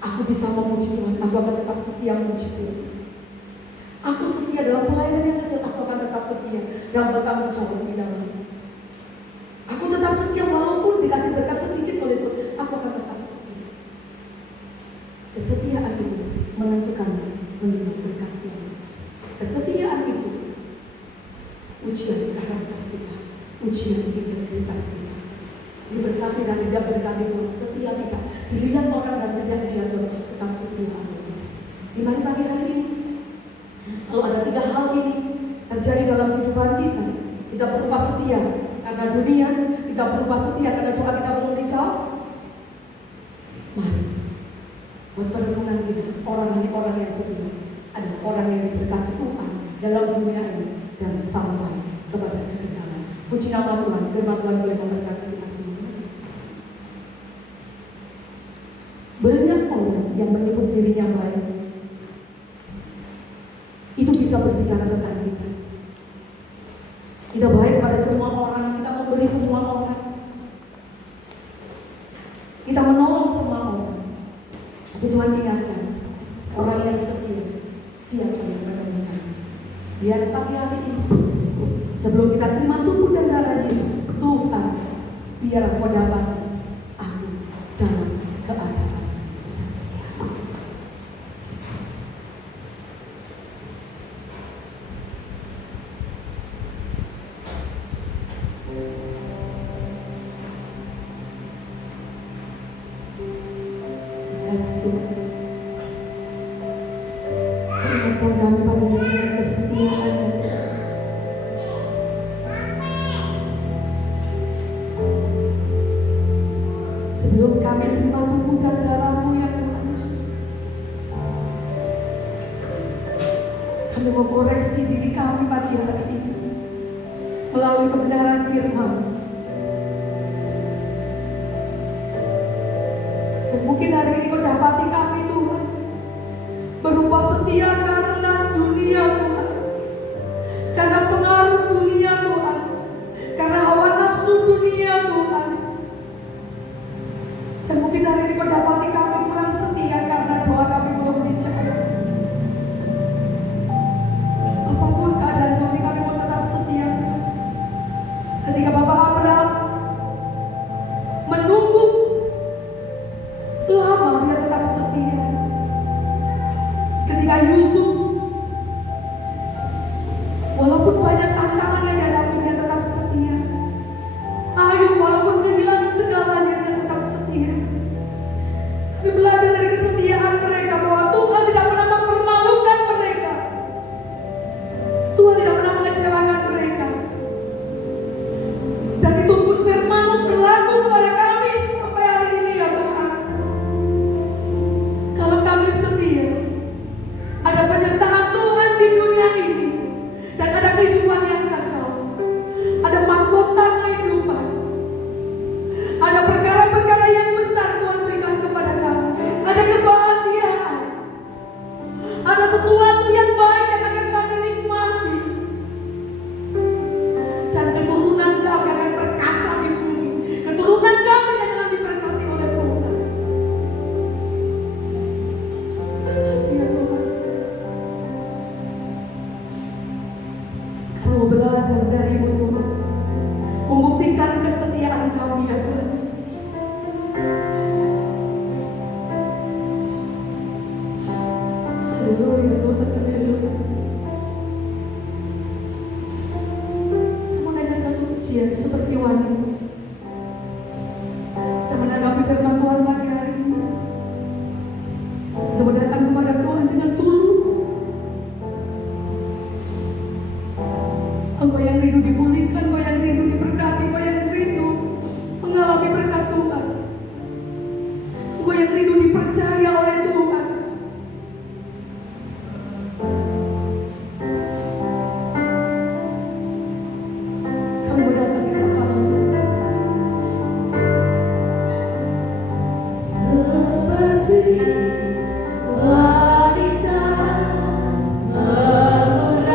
Aku bisa memuji Tuhan, aku akan tetap setia memuji Tuhan. Aku setia dalam pelayanan yang kecil, aku akan tetap setia dan bertanggung jawab di dalamnya. Aku tetap setia walaupun dikasih berkat sedikit oleh Tuhan, aku akan tetap setia. Kesetiaan itu menentukan menerima berkat yang besar. Kesetiaan itu ujian karakter kita, ujian integritas kita. Diberkati dan tidak berkati Tuhan, setia tidak dilihat orang dan tidak dilihat Tuhan, tetap setia. Gimana pagi hari ini? Kalau ada 3 hal ini terjadi dalam kehidupan kita, kita berupa setia karena dunia, kita berupa setia karena doa kita belum dijawab. Mari buat perenungan kita, orang yang setia adalah orang yang diberkati Tuhan dalam dunia ini dan sampai kepada kekekalan. Puji nama Tuhan, firman Tuhan boleh memberkati kita semua. Banyak orang yang menyebut dirinya baik, itu bisa berbicara tentang kita. Kita baik pada semua orang, kita memberi semua orang, kita menolong semua orang. Tapi Tuhan ingatkan, orang yang setia, siapa yang menemukan? Biar pagi hari ini, sebelum kita terima tubuh dan darah Yesus, Tuhan, biar kau dapat aku dalam keadaan setia. Ingatkan kami pada kesetiaan. Sebelum kami terima tubuh dan darah-Mu yang Tuhan Yesus, kami mengkoreksi diri kami pagi hari ini melalui kebenaran firman. Dan mungkin hari ini Kau dapati kami Tuhan berupa setia karena dunia Tuhan, karena pengaruh dunia belajar darimu Tuhan. Membuktikan kesetiaan kami ya Tuhan. Haleluya Tuhan, haleluya. Kamu ada satu ujian seperti wanita. Kita menanggapi firman Tuhan pagi hari ini. Kita datang kepada Tuhan dengan tulus. Engkau yang rindu dipulihkan, Engkau yang rindu diberkati, Engkau yang rindu mengalami berkat Tuhan. Engkau yang rindu dipercaya oleh Tuhan. Kami berdatang di hadapan-Mu. Seperti wanita mengurapimu,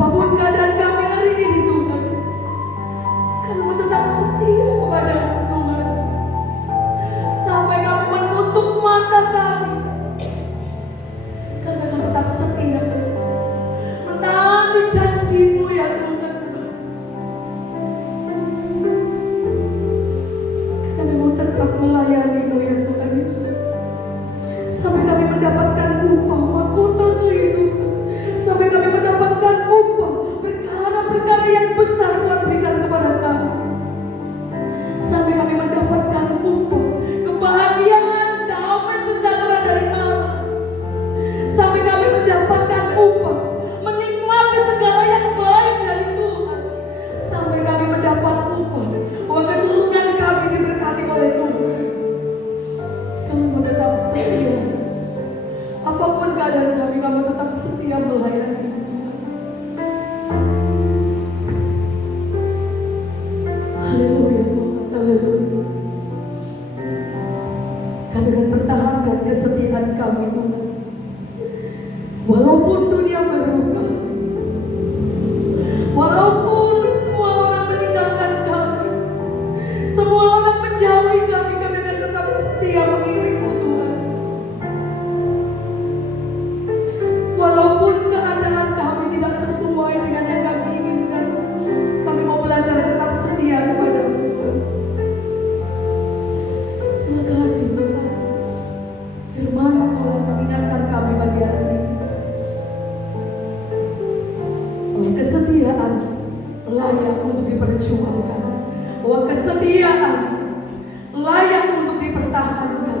Apapun keadaan kami hari ini Tuhan, kami mau tetap setia kepada-Mu Tuhan. Sampai kami menutup mata kami, kami akan tetap setia menaati janji-Mu ya Tuhan. Kami mau tetap melayani-Mu ya Tuhan Yesus, sampai kami mendapatkan upah mahkota kehidupan, sampai kami mendapatkan upah perkara-perkara yang besar Tuhan berikan kepada kami, sampai kami mendapatkan upah kebahagiaan, damai sejahtera dari Allah, sampai kami mendapatkan upah menikmati segala yang baik dari Tuhan, sampai kami mendapat upah bahwa keturunan kami diberkati oleh Tuhan. Kami mau tetap setia, apapun keadaan kami tetap setia melayani Tuhan. Haleluya Tuhan, haleluya. Kami akan pertahankan kesetiaan kami Tuhan, walaupun dunia berubah, walaupun semua orang meninggalkan kami, semua orang menjauhi kami akan tetap setia mengiringmu Tuhan. Walaupun keadaan kami tidak sesuai dengan yang kami inginkan, kami mau belajar tetap setia kepada-Mu Tuhan. Terima kasih Tuhan. Firman-Mu Tuhan mengingatkan kami pagi hari ini bahwa kesetiaan layak untuk diperjuangkan, bahwa kesetiaan layak untuk dipertahankan,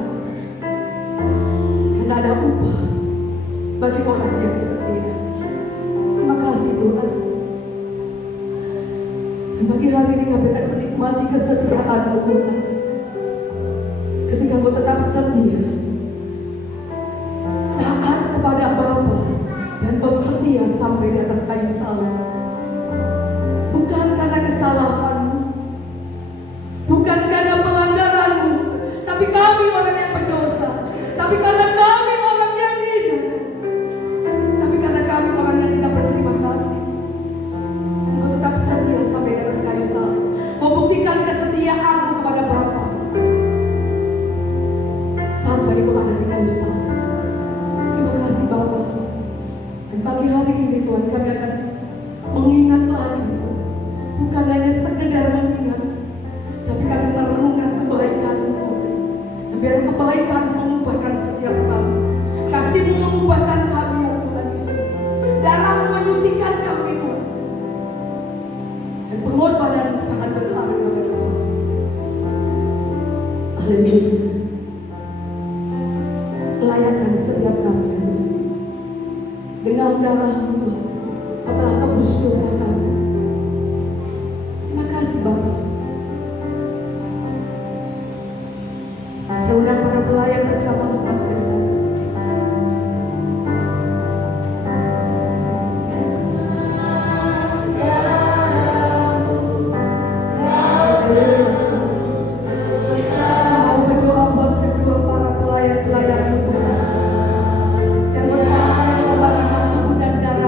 karena ada upah bagi orang yang setia. Terima kasih Tuhan. Dan pagi hari ini kami akan menikmati kesetiaan-Mu Tuhan. Ketika Kau tetap setia, taat kepada Bapa, dan Kau setia sampai di atas kayu salib. Bukan karena kesalahan-Mu, bukan karena pelanggaran-Mu, tapi kami orang yang berdosa, tapi karena kami orang yang hidup, tapi karena kami orang yang tidak berterima kasih, Engkau tetap setia sampai di atas kayu salib. Kau buktikan kesetiaan-Mu kepada Bapa sampai Kau ada di kayu salib. Terima kasih Bapa. Dan pagi hari ini Tuhan, kami akan mengingat lagi, bukan hanya sekedar mengingat, tapi kami merenungkan kebaikan-Mu Tuhan. Dan biar kebaikan mengubahkan setiap kami, kasih-Mu mengubahkan kami ya Tuhan Yesus, darah-Mu menyucikan kami Tuhan, dan pengorbanan sangat berharga ya Tuhan. Haleluya. Layakkan setiap kami ya Tuhan. Dengan darah-Mu Tuhan, Kau telah tebus dosa kami. Terima kasih Bapa. Saya undang para pelayan bersama untuk masuk ke dalam. Mau berdoa buat kedua para pelayan-pelayan-Mu Tuhan, yang berkorban membagikan tubuh dan darah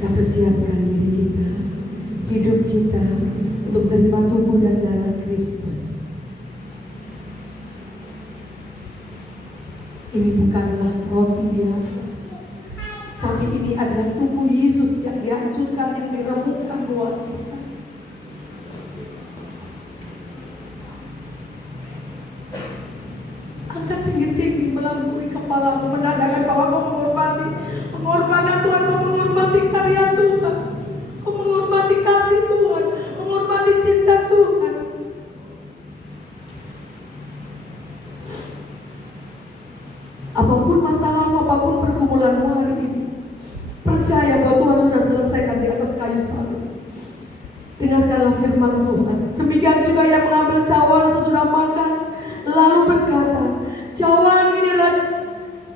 Kita persiapkan diri kita, hidup kita untuk menerima tubuh dan darah Kristus. Ini bukanlah roti biasa, tapi ini adalah tubuh Yesus yang dihancurkan, yang diremukkan buat kita. Angkat tinggi-tinggi melalui kepala, menandakan bahwa kau menghormati pengorbanan Tuhan, kau menghormati karya Tuhan, kau menghormati kasih Tuhan, menghormati cinta Tuhan. Apapun masalah, apapun pergumulanmu hari ini, percaya bahwa Tuhan sudah selesaikan di atas kayu salib. Dengarkanlah firman Tuhan. Demikian juga yang mengambil cawan sesudah makan, lalu berkata, cawan inilah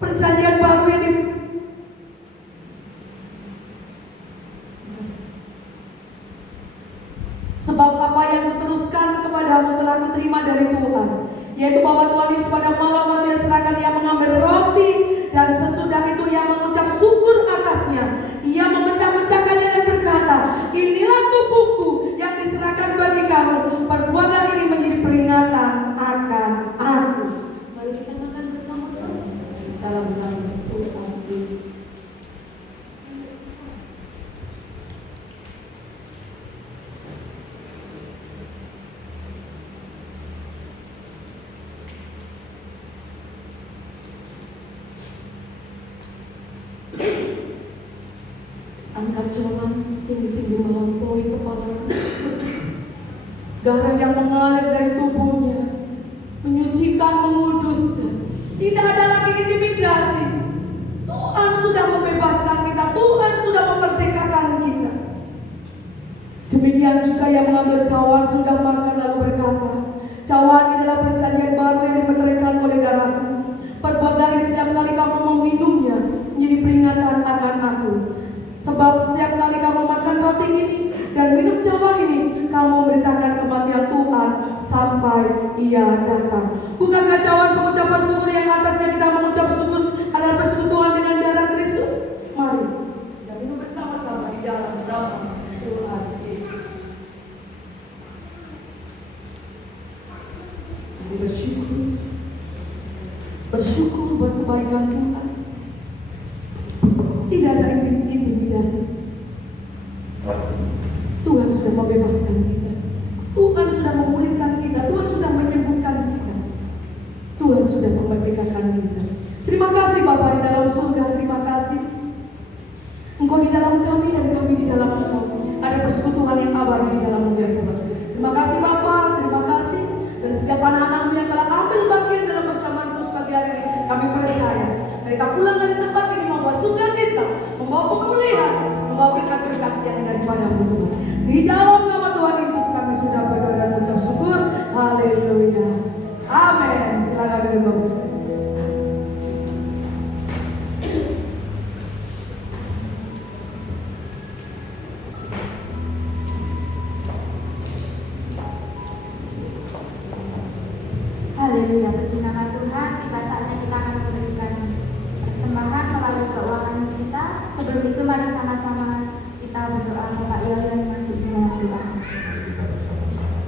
perjanjian baru yang sebab apa yang kuteruskan kepadamu telah kuterima dari Tuhan, yaitu bahwa Tuhan Yesus pada malam waktu yang serahkan, ia mengambil roti, dan sesudah itu ia mengucap syukur atasnya. Ia memecah-mecahkannya dan berkata, inilah tubuhku yang diserahkan bagi kamu. Perbuatlah ini menjadi peringatan akan aku. Mari kita makan bersama-sama dalam nama Tuhan Yesus. Angkat cawan tinggi-tinggi melampaui kepala. Darah yang mengalir dari tubuhnya menyucikan, menguduskan. Tidak ada lagi intimidasi. Tuhan sudah membebaskan kita, Tuhan sudah memerdekakan kita. Demikian juga yang mengambil cawan sudah makan lalu berkata, cawan inilah perjanjian baru yang dimeteraikan oleh darahku. Perbuatlah ini setiap kali kamu meminumnya menjadi peringatan akan aku. Sebab setiap kali kamu makan roti ini dan minum cawan ini, kamu memberitakan kematian Tuhan sampai ia datang. Bukankah cawan pengucapan syukur yang atasnya kita mengucap syukur adalah persekutuan dengan darah Kristus? Mari kita minum bersama-sama di dalam nama Tuhan Yesus. Mari bersyukur buat kebaikan Tuhan. Tidak ada intimidasi. Tuhan sudah membebaskan kita. Tuhan sudah memulihkan kita. Tuhan sudah menyembuhkan kita. Tuhan sudah memerdekakan kita. Terima kasih Bapa di dalam surga. Terima kasih Engkau di dalam kami dan kami di dalam Engkau. Ada persekutuan yang abadi di dalam Tuhan. Terima kasih Bapa. Terima kasih. Dan setiap anak-anakmu yang telah ambil bagian dalam perjamuan Kudus pagi hari ini, kami percaya mereka pulang dari tempat ini membawa sukacita, membawa pemulihan, membawa berkat-berkat yang daripada-Mu Tuhan. Di dalam nama Tuhan Yesus kami sudah berdoa dan mengucap syukur. Haleluya. Amin. Silakan duduk Bapak. Haleluya, puji nama Tuhan. Tiba saatnya kita akan memberikan persembahan melalui keuangan kita. Sebelum itu mari sama-sama kita berdoa. Bapak Yoli dan masuk di dalam doa. Kita bersama-sama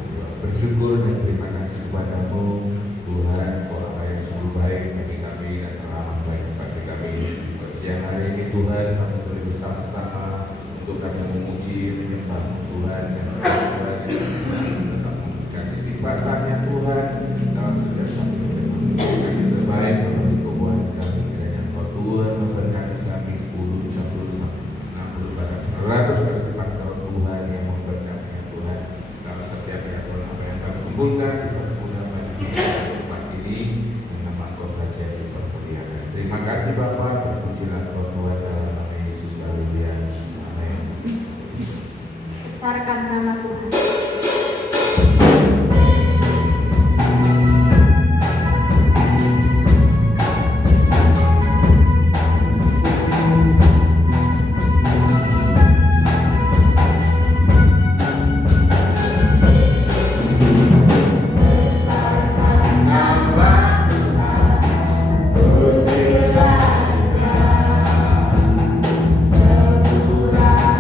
bersyukur dan terima kasih kepada-Mu Tuhan, Kau Allah yang sungguh baik bagi kami dan telah baik bagi kami. Siang hari ini Tuhan, kami boleh bersama-sama untuk kami memuji menyembah Tuhan yang baik, dan istighfarnya Tuhan dalam setiap kami yang terbaik bagi Tuhan kami. Kiranya Kau Tuhan memberkati kami 10, 50, 60, bahkan 100 kali lipat Tuhan yang memberkati Tuhan dalam setiap yang apa yang kami kumpulkan bisa semudah bagi tempat ini dengan nama Kau saja dipermuliakan. Terima kasih Bapa, terpujilah Kau Tuhan dalam nama Yesus. Haleluya. Amin. Besarkan nama Tuhan. Pujilah Tuhan,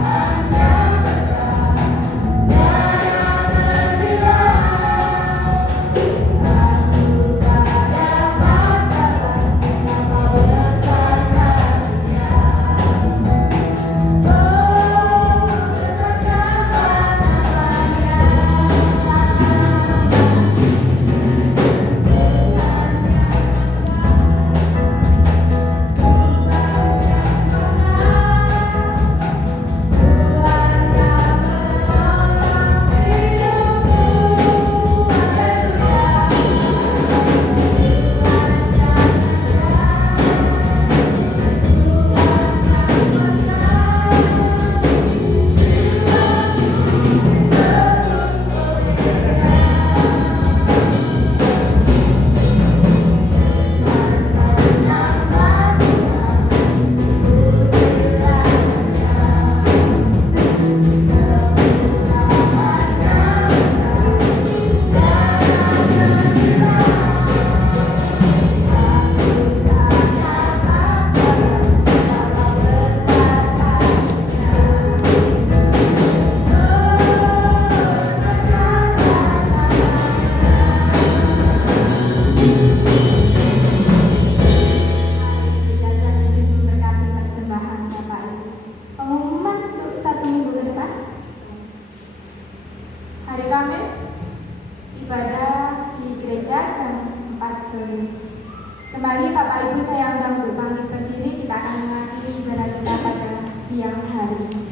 siang hari.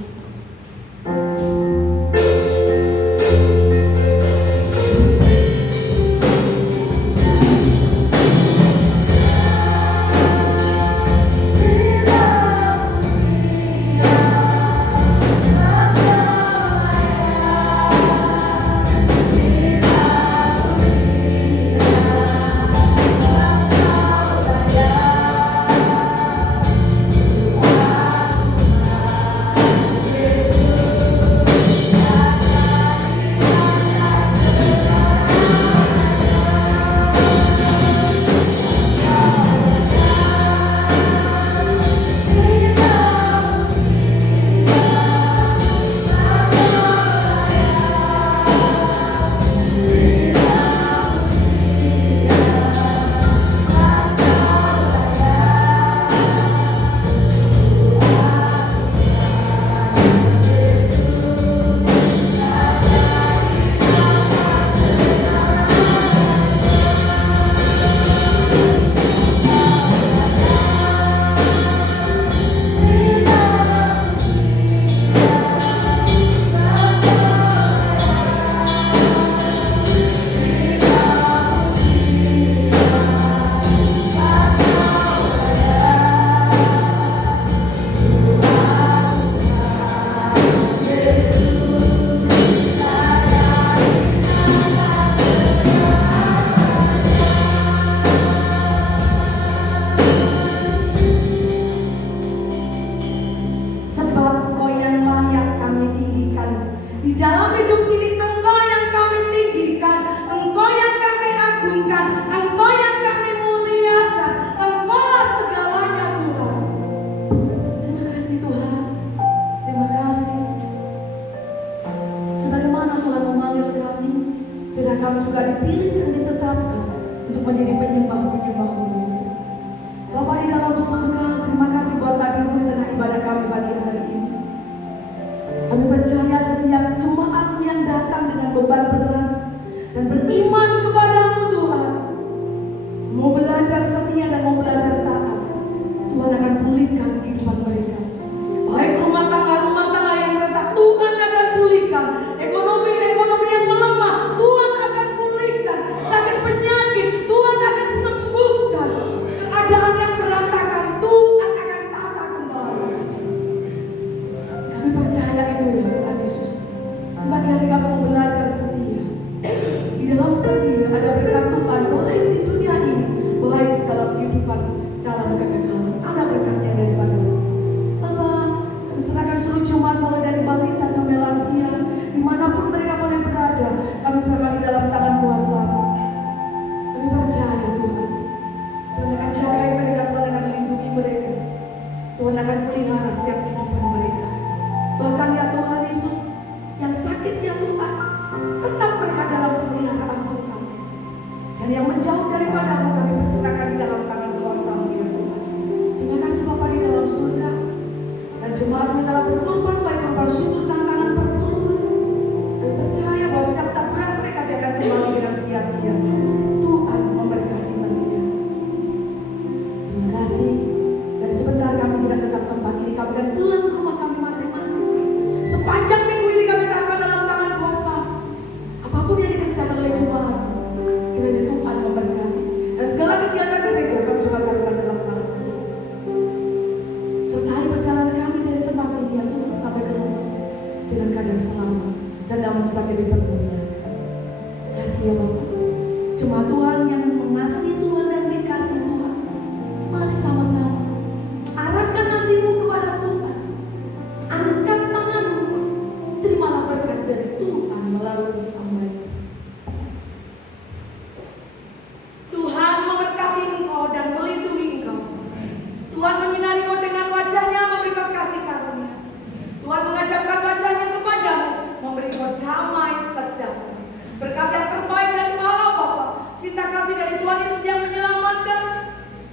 Kami juga dipilih dan ditetapkan untuk menjadi penyembah-penyembah-Mu. Bapa di dalam surga, terima kasih buat hadir-Mu di tengah ibadah kami pagi hari ini. Kami percaya setiap jemaat yang datang dengan beban berat dan beriman kepada-Mu Tuhan, mau belajar setia dan mau belajar taat, Tuhan akan pulihkan kehidupan mereka. Baik rumah tangga yang retak, Tuhan akan pulihkan. Ekonomi yang melemah, Tuhan akan pulihkan. Sakit penyakit, Tuhan akan sembuhkan. Keadaan yang berantakan, Tuhan akan tata kembali. Kami percaya itu ya Tuhan Yesus. Bagi hari kami mau belajar setia. Di dalam setia ada berkat Tuhan, baik di dunia ini, baik dalam kehidupan, dalam kekekalan. Ada berkatnya daripada-Mu. Bapak, kami serahkan seluruh jemaat mulai dari balita sampai lansia, dimanapun mereka boleh berada, kami serahkan di dalam tangan kuasa-Mu. Kami percaya Tuhan, Tuhan akan jaga mereka, Tuhan akan melindungi mereka, Tuhan akan pelihara setiap kehidupan mereka. Bahkan ya Tuhan Yesus, yang sakit ya Tuhan, tetap mereka dalam pemeliharaan Tuhan. Dan yang menjauh daripada-Mu kami perserahkan di dalam tangan kuasa-Mu ya Tuhan. Terima kasih Bapa di dalam surga. Dan jemaat-Mu dalam berkorban, baik korban syukur, tantangan pertolongan. Dan percaya bahwa setiap taburan mereka dia akan kembali dengan sia-sia. Tuhan memberkati mereka. Terima kasih. Dan sebentar kami tidak tetap tempat ini, kami akan pulang ke rumah kami masing-masing. Sepanjang minggu ini kami taruh dalam tangan kuasa. Apapun yang dikerjakan oleh jemaat, kiranya Tuhan memberkati. Dan segala kegiatan gereja kami juga taruhkan dalam tangan Tuhan. Sertai perjalanan kami dari tempat ini ya Tuhan sampai ke rumah dengan keadaan selamat dan namun saja dipermuliakan. Kasih ya Bapak. Jemaat Tuhan yang mengasihi Tuhan dan dikasih Tuhan, mari sama-sama arahkan hatimu kepada Tuhan. Angkat tanganmu, terimalah berkat dari Tuhan melalui amal. Tuhan memberkati engkau dan melindungi engkau. Tuhan menyinari engkau dengan wajah-Nya, memberi kau kasih karunia. Tuhan menghadapkan wajah-Nya kepadamu, memberi kau damai sejahtera. Berkat yang terbaik dari Allah Bapa, cinta kasih dari Tuhan Yesus yang menyelamatkan,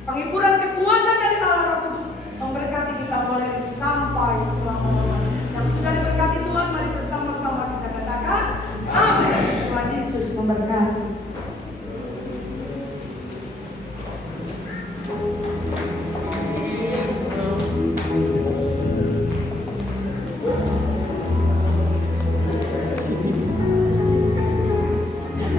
penghiburan kekuatan dari Allah Roh Kudus memberkati kita mulai sampai selama-lamanya. Yang sudah diberkati Tuhan, mari bersama-sama kita katakan amin. Tuhan Yesus memberkati.